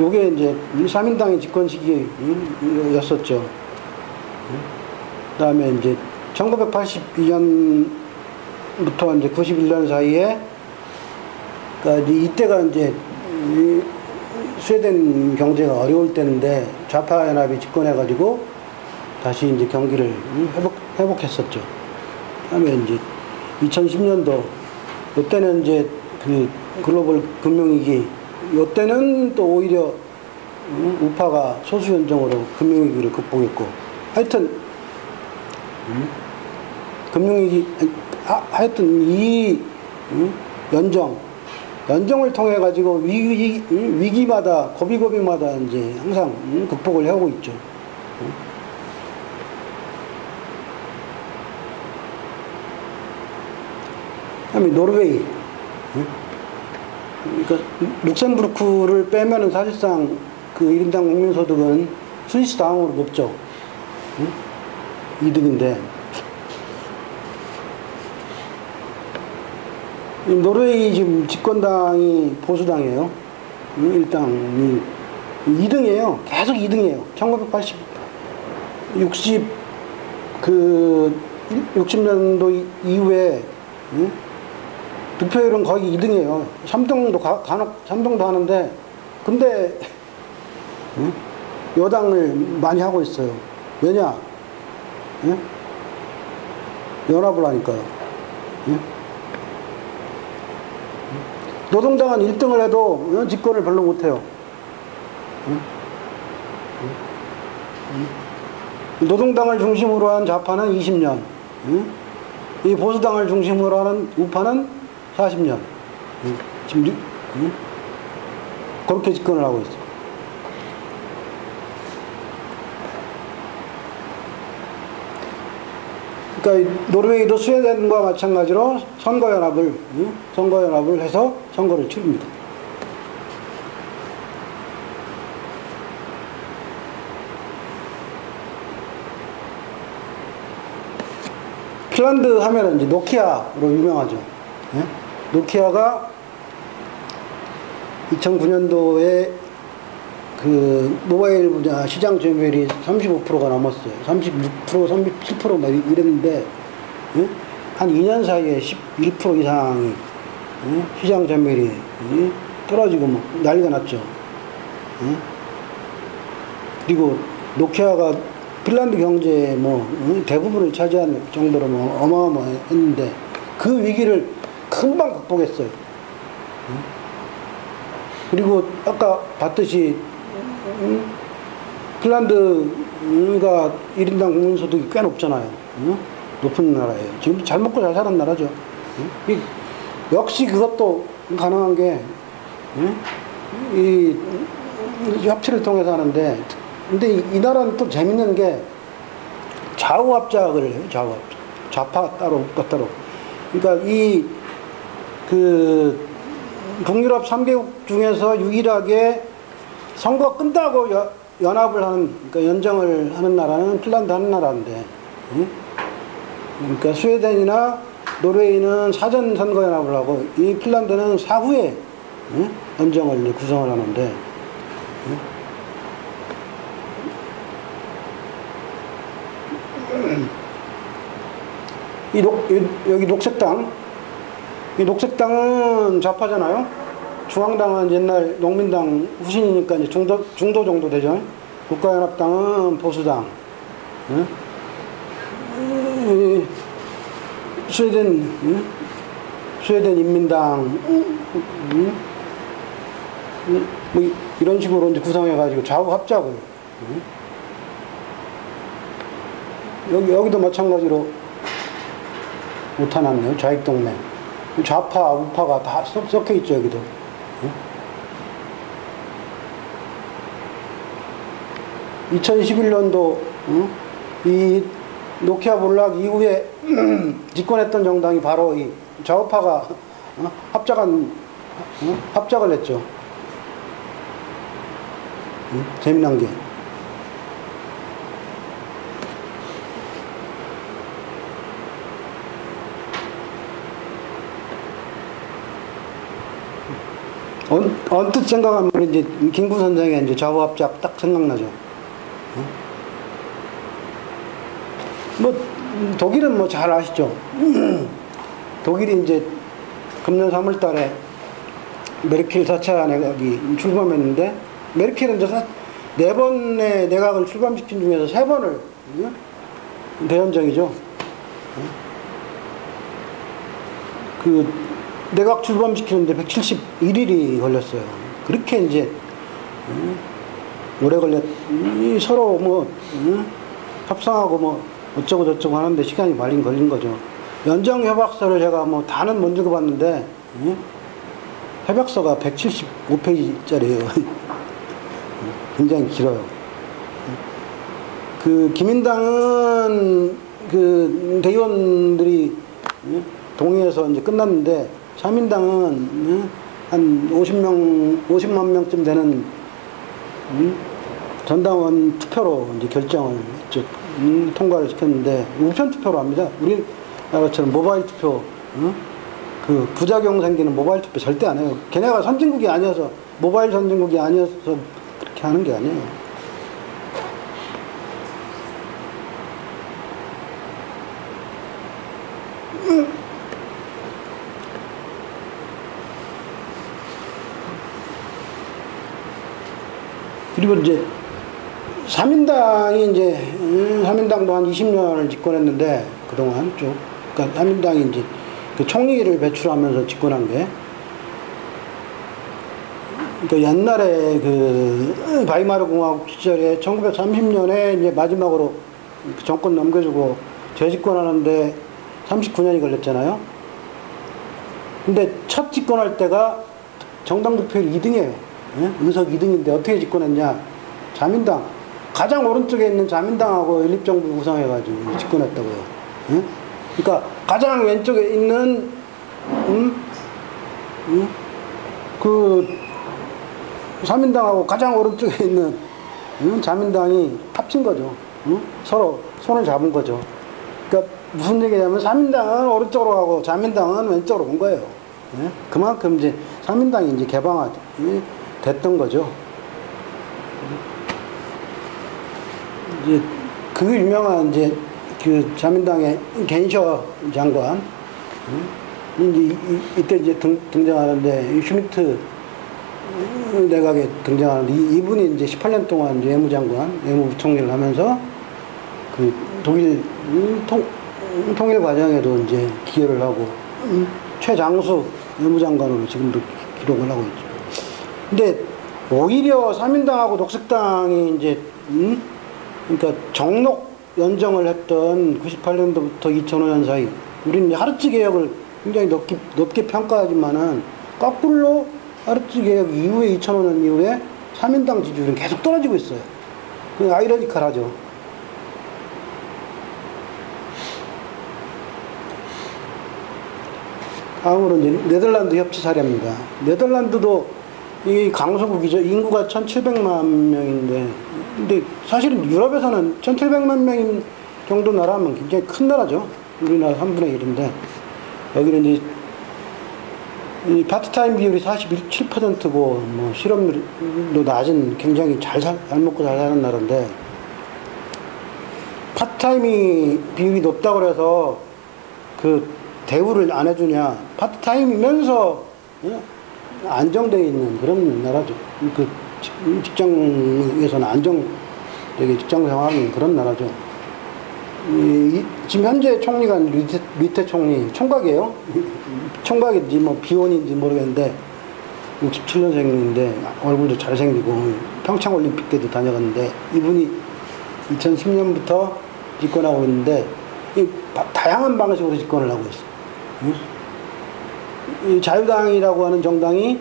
요게 이제 3인당의 집권 시기였었죠. 그다음에 이제 1982년부터 이제 91년 사이에 그러니까 이때가 이제 스웨덴 경제가 어려울 때인데 좌파 연합이 집권해가지고 다시 이제 경기를 회복했었죠. 그다음에 이제 2010년도 이때는 이제 그 글로벌 금융위기 이때는 또 오히려 우파가 소수 연정으로 금융위기를 극복했고 하여튼 금융위기 하여튼 이 연정을 통해 가지고 위기마다 고비고비마다 이제 항상 극복을 해오고 있죠. 그다음에 노르웨이. 그러니까 룩셈부르크를 빼면은 사실상 그 1인당 국민소득은 스위스 다음으로 높죠. 2등인데 노르웨이 지금 집권당이 보수당이에요. 일당이 2등이에요. 계속 2등이에요. 60년도 이후에 득표율은 거의 2등이에요. 3등도 간혹 3등도 하는데 근데 여당을 많이 하고 있어요. 왜냐? 연합을 하니까요. 노동당은 1등을 해도 집권을 별로 못해요. 노동당을 중심으로 한 좌파는 20년, 이 보수당을 중심으로 하는 우파는 40년. 지금 그렇게 집권을 하고 있어요. 그러니까 노르웨이도 스웨덴과 마찬가지로 선거연합을 해서 선거를 치릅니다. 핀란드 하면은 이제 노키아로 유명하죠. 예? 노키아가 2009년도에 그 모바일 분야 시장 점유율이 35%가 넘었어요. 36%, 37% 막 이랬는데 예? 한 2년 사이에 11% 이상이 예? 시장 점유율이 예? 떨어지고 뭐 난리가 났죠. 예? 그리고 노키아가 핀란드 경제의 뭐 대부분을 차지한 정도로 뭐 어마어마했는데 그 위기를 금방 극복했어요. 그리고 아까 봤듯이 핀란드가 1인당 국민소득이 꽤 높잖아요. 높은 나라예요. 지금 잘 먹고 잘 사는 나라죠. 역시 그것도 가능한 게 이 협치를 통해서 하는데 근데 이 나라는 또 재밌는 게 좌우합작을 해요. 좌우합작. 좌파 따로 우파 따로. 그러니까 이 그 북유럽 3개국 중에서 유일하게 선거 끝나고 연합을 하는 그러니까 연정을 하는 나라는 핀란드 한 나라인데 그러니까 스웨덴이나 노르웨이는 사전 선거 연합을 하고 이 핀란드는 사후에 연정을 이제 구성을 하는데 여기 녹색당, 이 녹색당은 좌파잖아요. 중앙당은 옛날 농민당 후신이니까 이제 중도 정도 되죠. 국가연합당은 보수당. 스웨덴 인민당. 뭐 이런 식으로 이제 구성해가지고 좌우 합작을. 여기도 마찬가지로 나타났네요. 좌익동맹. 좌파, 우파가 다 섞여 있죠, 여기도. 2011년도 이 노키아 몰락 이후에 집권했던 정당이 바로 이 좌우파가 합작을 했죠. 재미난 게. 언뜻 생각하면 이제 김구 선생의 이제 좌우합작 딱 생각나죠. 뭐 독일은 뭐 잘 아시죠. 독일이 이제 금년 3월달에 메르켈 4차 내각이 출범했는데 메르켈은 이제 4번의 내각을 출범시킨 중에서 3번을 대연정이죠. 그 내각 출범시키는데 171일이 걸렸어요. 그렇게 이제 오래 서로 뭐 협상하고 뭐 어쩌고 저쩌고 하는데 시간이 많이 걸린 거죠. 연정 협약서를 제가 뭐 다는 못 읽어봤는데 협약서가 175페이지짜리예요. 굉장히 길어요. 그 기민당은 그 대의원들이 동의해서 이제 끝났는데 자민당은 한 50만 명쯤 되는 전당원 투표로 이제 결정을 했죠. 통과를 시켰는데 우편 투표로 합니다. 우리나라처럼 모바일 투표, 그 부작용 생기는 모바일 투표 절대 안 해요. 걔네가 선진국이 아니어서 모바일 선진국이 아니어서 그렇게 하는 게 아니에요. 그리고 이제 사민당도 한 20년을 집권했는데 그동안 쭉 그러니까 사민당이 이제 그 총리를 배출하면서 집권한 게 그러니까 옛날에 그 바이마르 공화국 시절에 1930년에 이제 마지막으로 그 정권 넘겨주고 재집권하는데 39년이 걸렸잖아요. 근데 첫 집권할 때가 정당 득표율 2등이에요. 의석 2등인데 어떻게 집권했냐? 자민당 가장 오른쪽에 있는 자민당하고 연립정부 구성해가지고 집권했다고요. 그러니까 가장 왼쪽에 있는 그 사민당하고 가장 오른쪽에 있는 자민당이 합친 거죠. 서로 손을 잡은 거죠. 그러니까 무슨 얘기냐면 사민당은 오른쪽으로 가고 자민당은 왼쪽으로 온 거예요. 그만큼 이제 사민당이 이제 개방화 됐던 거죠. 이제 그 유명한 이제 그 자민당의 겐셔 장관 이제 이때 이제 등장하는데 슈미트 내각에 등장하는데 이분이 이제 18년 동안 이제 외무장관, 외무부총리를 하면서 그 독일 통일 과정에도 이제 기여를 하고 최장수 외무장관으로 지금도 기록을 하고 있죠. 근데 오히려 사민당하고 녹색당이 이제 그러니까 정록 연정을 했던 98년도부터 2005년 사이 우리는 하르츠 개혁을 굉장히 높게 평가하지만은 거꾸로 하르츠 개혁 이후에 2005년 이후에 사민당 지지율은 계속 떨어지고 있어요. 그 아이러니컬하죠. 다음으로 이제 네덜란드 협치 사례입니다. 네덜란드도 이 강소국이죠. 인구가 1,700만 명인데, 근데 사실은 유럽에서는 1,700만 명 정도 나라면 굉장히 큰 나라죠. 우리나라 3분의 1인데, 여기는 이제 이 파트타임 비율이 47%고, 뭐 실업률도 낮은 굉장히 잘 먹고 잘 사는 나라인데, 파트타임이 비율이 높다고 해서 그 대우를 안 해주냐? 파트타임이면서 안정되어 있는 그런 나라죠. 그 직장에서는 안정되게 직장 생활하는 그런 나라죠. 지금 현재 총리가 리테 총리, 총각이에요. 총각인지 뭐 비혼인지 모르겠는데 67년생인데 얼굴도 잘생기고 평창올림픽 때도 다녀갔는데 이분이 2010년부터 집권하고 있는데 다양한 방식으로 집권을 하고 있어요. 이 자유당이라고 하는 정당이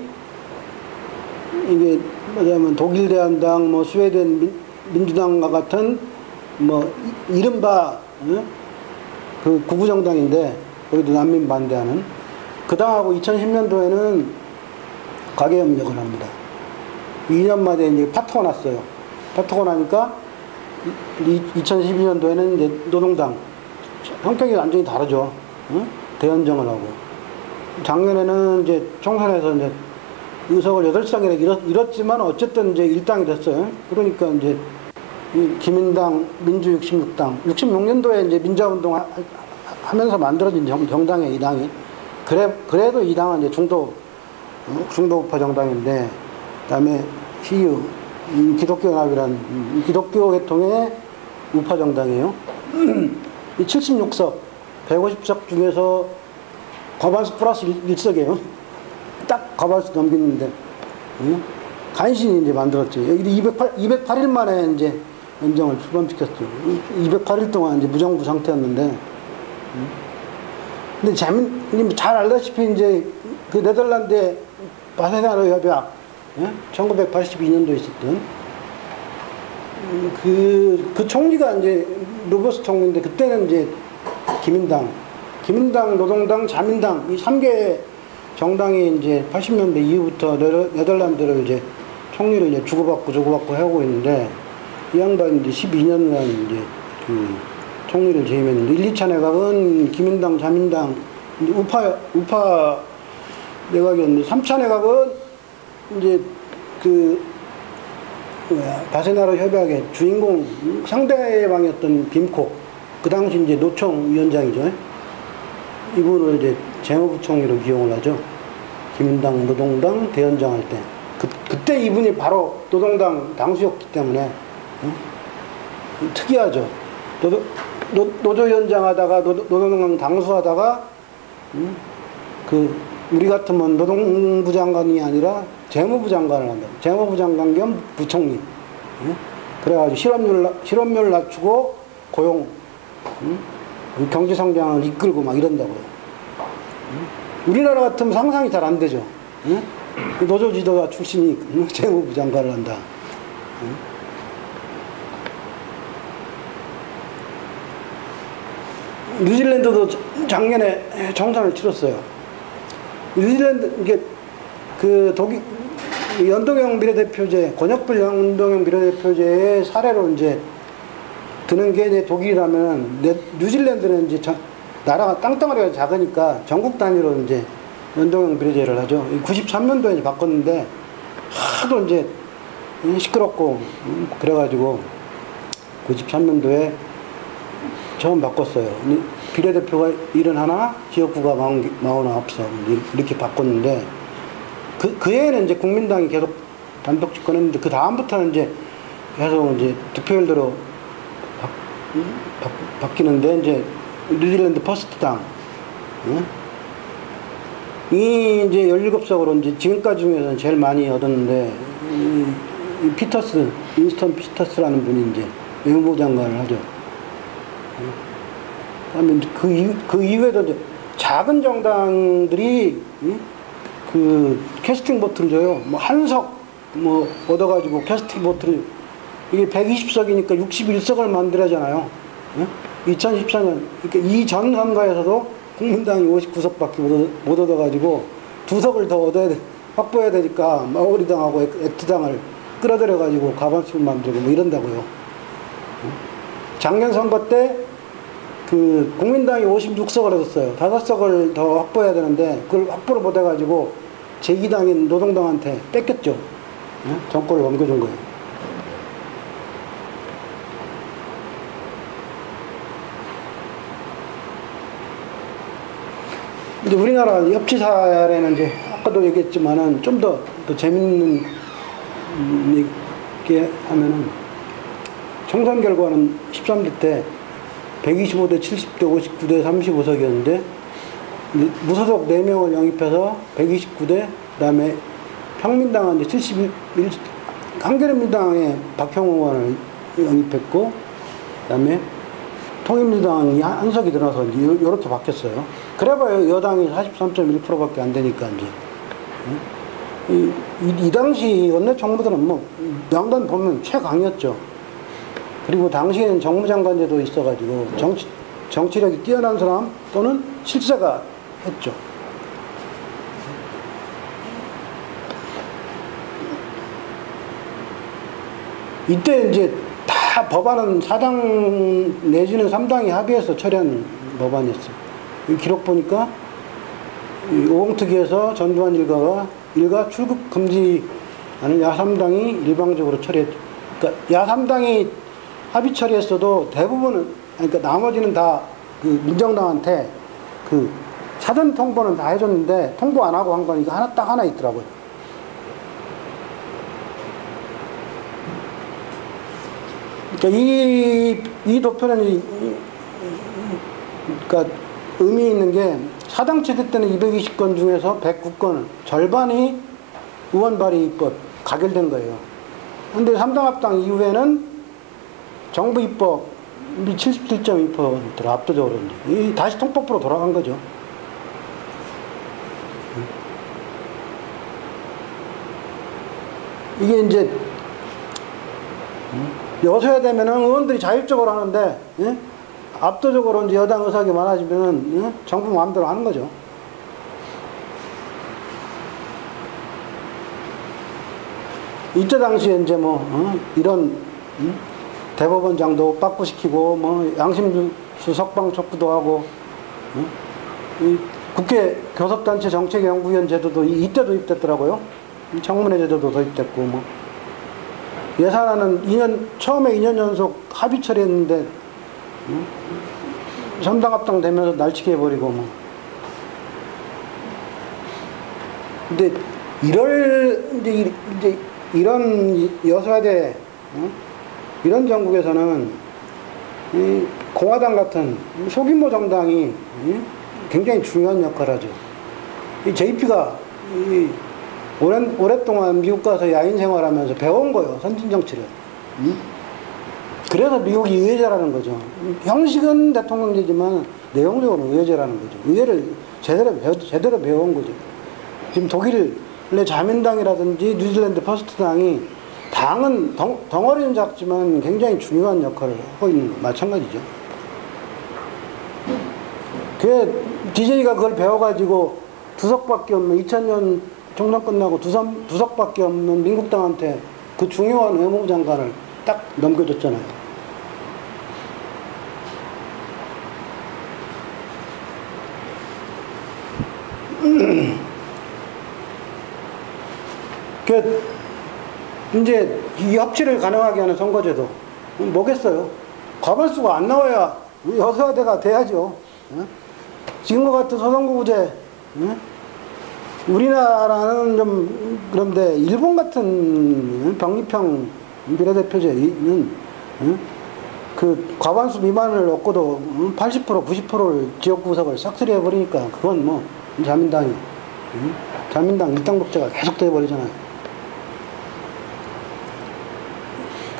이게 뭐냐면 독일 대한당, 뭐 스웨덴 민주당과 같은 뭐 이른바 그 구구 정당인데 거기도 난민 반대하는 그 당하고 2010년도에는 가계협력을 합니다. 2년 만에 이제 파토가 났어요. 파토가 나니까 2012년도에는 이제 노동당 성격이 완전히 다르죠. 응? 대연정을 하고. 작년에는 이제 총선에서 이제 의석을 8석이나 잃었지만 어쨌든 이제 일당이 됐어요. 그러니까 이제 이 기민당, 민주 66당, 66년도에 이제 민주화운동 하면서 만들어진 정당이에요, 이 당이. 그래도 이 당은 이제 중도 우파 정당인데, 그 다음에 CU, 기독교연합이란 기독교 계통의 우파 정당이에요. 이 76석, 150석 중에서 과반수 플러스 1석이에요. 딱 과반수 넘기는데, 간신히 이제 만들었죠. 여기 208일 만에 이제 연정을 출범시켰죠. 208일 동안 이제 무정부 상태였는데, 근데 잘 알다시피 이제 그 네덜란드의 바세나로 협약, 1982년도에 있었던 그 총리가 이제 로버스 총리인데, 그때는 이제 기민당, 노동당, 자민당 이 3개 정당이 이제 80년대 이후부터 네덜란드를 이제 총리를 이제 주고받고 하고 있는데, 이 양반이 이제 12년간 이제 그 총리를 재임했는데, 1, 2차 내각은 기민당, 자민당, 우파 내각이었는데, 3차 내각은 이제 바세나로 협약의 주인공 상대방이었던 빔콕, 그 당시 이제 노총 위원장이죠. 이분을 이제 재무부총리로 기용을 하죠. 기민당, 노동당 대연장 할 때. 그때 이분이 바로 노동당 당수였기 때문에 특이하죠. 노조위원장 하다가 노동당 당수하다가 우리 같으면 노동부 장관이 아니라 재무부 장관을 한다. 재무부 장관 겸 부총리. 그래가지고 실업률 낮추고 고용, 경제 성장을 이끌고 막 이런다고요. 우리나라 같으면 상상이 잘 안 되죠. 노조 지도자 출신이 재무부 장관을 한다. 뉴질랜드도 작년에 총선을 치렀어요. 뉴질랜드, 이게 그 연동형 비례대표제, 권역별 연동형 비례대표제의 사례로 이제 드는 게 이제 독일이라면, 뉴질랜드는 이제 나라가 땅덩어리가 작으니까 전국 단위로 이제 연동형 비례제를 하죠. 93년도에 이제 바꿨는데 하도 이제 시끄럽고 그래가지고 93년도에 처음 바꿨어요. 비례대표가 71, 지역구가 49석 이렇게 바꿨는데, 그 해에는 이제 국민당이 계속 단독 집권했는데, 그 다음부터는 이제 계속 이제 득표율대로 바뀌는데, 이제 뉴질랜드 퍼스트당 이 이제 17석으로 이제 지금까지 중에서는 제일 많이 얻었는데, 윈스턴 피터스라는 분이 이제 외무부 장관을 하죠. 그다음에 그 이후에도 이제 작은 정당들이 그 캐스팅 보트를 줘요. 뭐 한석 뭐 얻어가지고 캐스팅 보트를, 이게 120석이니까 61석을 만들어야잖아요. 2014년, 그러니까 이전 선거에서도 국민당이 59석밖에 못 얻어가지고 2석을 더 확보해야 되니까 마오리당하고 액트당을 끌어들여가지고 과반수를 만들고 뭐 이런다고요. 작년 선거 때 그 국민당이 56석을 얻었어요. 5석을 더 확보해야 되는데 그걸 확보를 못 해가지고 제2당인 노동당한테 뺏겼죠. 정권을 넘겨준 거예요. 이제 우리나라 협치 사례는 이제 아까도 얘기했지만은 좀 더 재밌는 얘기 하면은, 총선 결과는 13대 때 125대 70대 59대 35석이었는데 무소속 4명을 영입해서 129대, 그다음에 평민당은 이제 71, 한겨레민당에 박형우 의원을 영입했고, 그다음에 통일민주당이 한 석이 들어서 이렇게 바뀌었어요. 그래봐야 여당이 43.1%밖에 안 되니까 이제 이 당시 원내 정부들은 뭐 양단 보면 최강이었죠. 그리고 당시에는 정무장관제도 있어가지고 정치력이 뛰어난 사람 또는 실세가 했죠. 이때 이제 다 법안은 4당 내지는 3당이 합의해서 처리한 법안이었어요. 이 기록 보니까 오공특위에서 전두환 일가 출국 금지하는 야3당이 일방적으로 처리했죠. 그러니까 야3당이 합의 처리했어도 대부분은, 그러니까 나머지는 다 그 민정당한테 그 사전 통보는 다 해줬는데 통보 안 하고 한 건 이거 딱 하나 있더라고요. 그러니까 이 도표는 그러니까 의미 있는 게 사당 체제 때는 220건 중에서 109건 절반이 의원 발의 입법 가결된 거예요. 근데 3당 합당 이후에는 정부 입법이 77.2%로 압도적으로 다시 통법으로 돌아간 거죠. 이게 이제 여서야 되면은 의원들이 자율적으로 하는데, 예? 압도적으로 이제 여당 의석이 많아지면은, 예? 정부 마음대로 하는 거죠. 이때 당시에 이제 이런 대법원장도 빠꾸시키고 양심수 석방 촉구도 하고, 이 국회 교섭단체 정책연구위원 제도도 이때 도입됐더라고요. 청문회 제도도 도입됐고 예산안은 처음에 2년 연속 합의 처리했는데 3당 합당 되면서 날치기 해버리고 근데 이제 이런 여서야대 이런 전국에서는 이 공화당 같은 소규모 정당이 굉장히 중요한 역할을 하죠. 이 JP가 오랫동안 미국 가서 야인 생활하면서 배운 거예요. 선진 정치를. 그래서 미국이 의회제라는 거죠. 형식은 대통령제지만 내용적으로는 의회제라는 거죠. 의회를 제대로 배운 거죠. 지금 독일의 자민당이라든지 뉴질랜드 퍼스트당이 당은 덩어리는 작지만 굉장히 중요한 역할을 하고 있는 거 마찬가지죠. DJ가 그걸 배워가지고 두석밖에 없는 2000년 총선 끝나고 두석밖에 없는 민국당한테 그 중요한 외무부 장관을 딱 넘겨줬잖아요. 이제 이 협치를 가능하게 하는 선거제도 뭐겠어요? 과반수가 안 나와야 여서야대가 돼야죠. 지금과 같은 소선거구제 우리나라는 좀 그런데 일본 같은 병립형 비례대표제는 그 과반수 미만을 얻고도 80% 90%를 지역구 구석을 싹쓸이 해버리니까 그건 자민당 일당 독재가 계속 돼버리잖아요.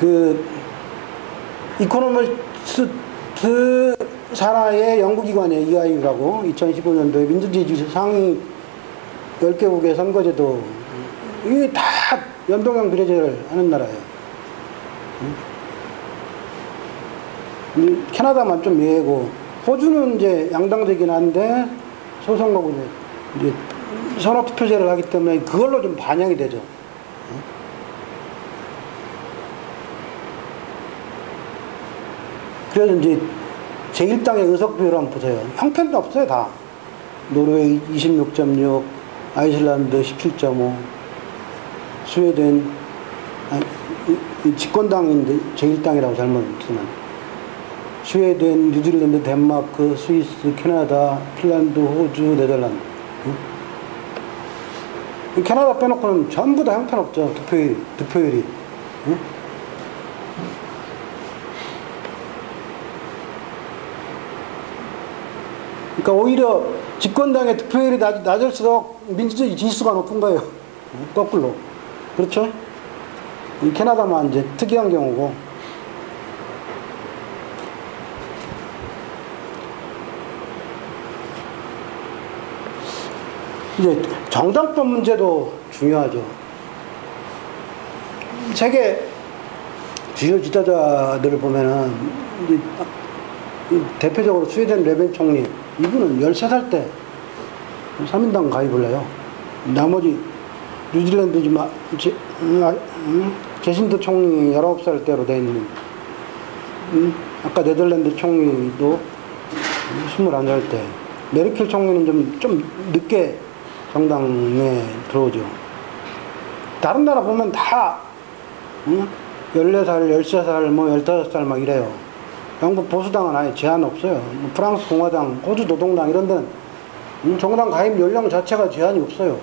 그 이코노미스트 산하의 연구기관이에요. EIU라고 2015년도에 민주주의 상위 10개국의 선거제도 이게 다 연동형 비례제를 하는 나라예요. 캐나다만 좀 예외고 호주는 이제 양당제긴 한데 소선거구제 이제 선거투표제를 하기 때문에 그걸로 좀 반영이 되죠. 그래서 이제 제1당의 의석 비율을 한번 보세요. 형편도 없어요, 다. 노르웨이 26.6, 아이슬란드 17.5, 스웨덴, 집권당인데 제1당이라고 잘못 쓰면. 스웨덴, 뉴질랜드, 덴마크, 스위스, 캐나다, 핀란드, 호주, 네덜란드. 캐나다 빼놓고는 전부 다 형편없죠, 득표율이. 그러니까 오히려 집권당의 득표율이 낮을수록 민주주의 지수가 높은 거예요. 거꾸로. 그렇죠? 이 캐나다만 이제 특이한 경우고. 이제 정당법 문제도 중요하죠. 세계 주요 지도자들을 보면은 이제 대표적으로 스웨덴 레벤 총리 이분은 13살 때 3인당 가입을 해요. 나머지 뉴질랜드 제신드 총리 19살 때로 돼 있는, 아까 네덜란드 총리도 21살 때, 메르켈 총리는 좀 늦게 정당에 들어오죠. 다른 나라 보면 다 14살, 13살, 뭐 15살 막 이래요. 영국 보수당은 아예 제한 없어요. 뭐 프랑스 공화당, 호주 노동당 이런 데는 정당 가입 연령 자체가 제한이 없어요.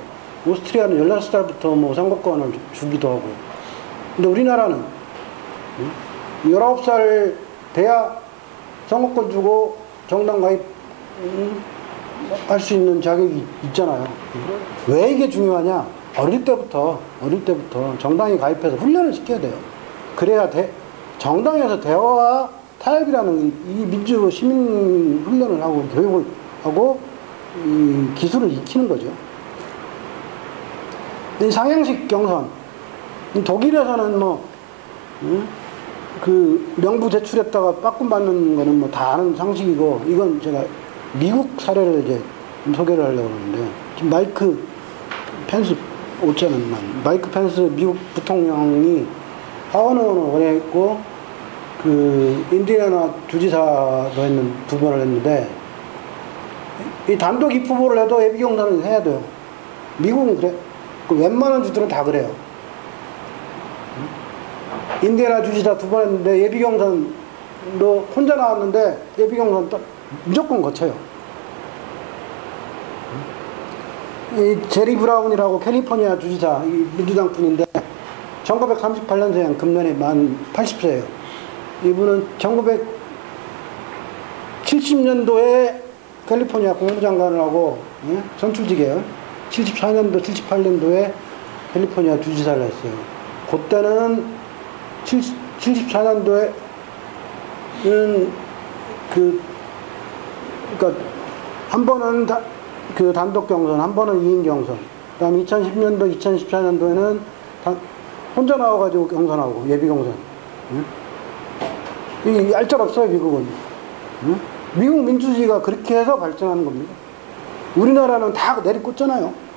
오스트리아는 16살부터 뭐 선거권을 주기도 하고. 근데 우리나라는 19살 돼야 선거권 주고 정당 가입 할 수 있는 자격이 있잖아요. 왜 이게 중요하냐? 어릴 때부터 정당에 가입해서 훈련을 시켜야 돼요. 그래야 정당에서 대화와 타협이라는 이 민주 시민 훈련을 하고 교육을 하고 이 기술을 익히는 거죠. 이 상향식 경선, 독일에서는 뭐 그 명부 제출했다가 빠꿈 받는 거는 뭐 다 아는 상식이고, 이건 제가 미국 사례를 이제 소개를 하려고 하는데, 지금 마이크 펜스 5천원만, 마이크 펜스 미국 부통령이 하원의원을 원했고, 그 인디애나 주지사도 했는 2번을 했는데, 이 단독 입후보를 해도 예비경선을 해야 돼요. 미국은 그래. 그 웬만한 주들은 다 그래요. 인디애나 주지사 2번 했는데 예비경선도 혼자 나왔는데 예비경선 또 무조건 거쳐요. 이 제리 브라운이라고 캘리포니아 주지사, 이 민주당 분인데 1938년생, 금년에 만 80세예요. 이분은 1970년도에 캘리포니아 국무장관을 하고, 예? 선출직이에요. 74년도, 78년도에 캘리포니아 주지사를 했어요. 그때는 74년도에는 그러니까 한 번은 그 단독 경선, 한 번은 2인 경선. 그다음에 2010년도, 2014년도에는 혼자 나와가지고 경선하고 예비 경선. 이 얄짤없어요, 미국은. 미국 민주주의가 그렇게 해서 발전하는 겁니다. 우리나라는 다 내리꽂잖아요.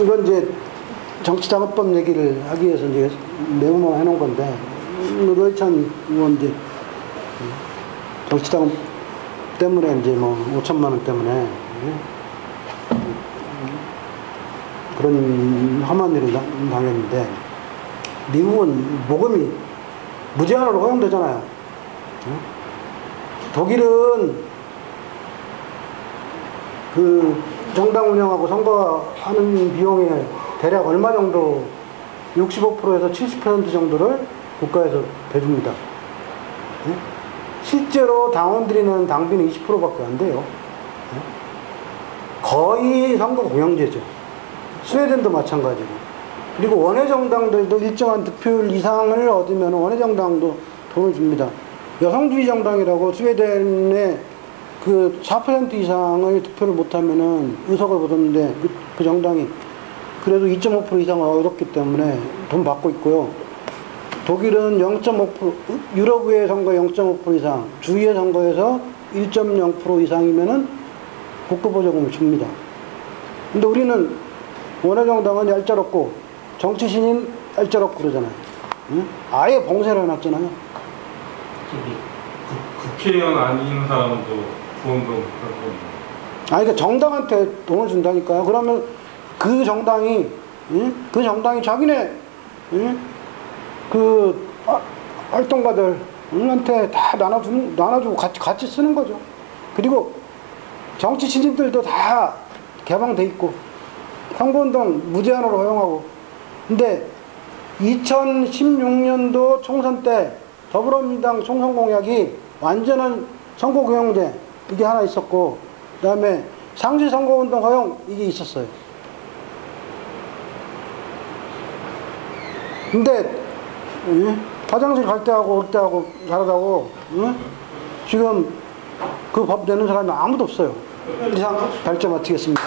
이건 이제 정치자금법 얘기를 하기 위해서 이제 메모만 해놓은 건데, 노회찬 의원 이제 정치자금 때문에 이제 뭐 5천만 원 때문에 그런 험한 일을 당했는데, 미국은 모금이 무제한으로 허용되잖아요. 독일은 그 정당 운영하고 선거하는 비용에 대략 얼마 정도, 65%에서 70% 정도를 국가에서 대줍니다. 실제로 당원들이 내는 당비는 20%밖에 안 돼요. 거의 선거 공영제죠. 스웨덴도 마찬가지고. 그리고 원외정당들도 일정한 득표율 이상을 얻으면 원외정당도 돈을 줍니다. 여성주의 정당이라고 스웨덴에 그 4% 이상을 득표를 못하면은 의석을 못 얻는데, 그 정당이 그래도 2.5% 이상을 얻었기 때문에 돈 받고 있고요. 독일은 0.5%, 유럽의 선거 0.5% 이상, 주의 선거에서 1.0% 이상이면은 국고보조금을 줍니다. 근데 우리는 원외정당은 얄짤없고 정치신인 얄짤없고 그러잖아요. 응? 아예 봉쇄를 해놨잖아요. 국회의원 아닌 사람도 후원금 그런 거. 그러니까 정당한테 돈을 준다니까요. 그러면 그 정당이, 그 정당이 자기네, 그 활동가들한테 다 나눠주고 같이 쓰는 거죠. 그리고 정치 신인들도 다 개방돼 있고, 선거운동 무제한으로 허용하고. 근데 2016년도 총선 때 더불어민주당 총선 공약이 완전한 선거 공영제, 이게 하나 있었고, 그 다음에 상시 선거운동 허용, 이게 있었어요. 근데 화장실 갈 때 하고 올 때 하고 다르다고, 지금 그 법 내는 사람이 아무도 없어요. 이상 발제 마치겠습니다.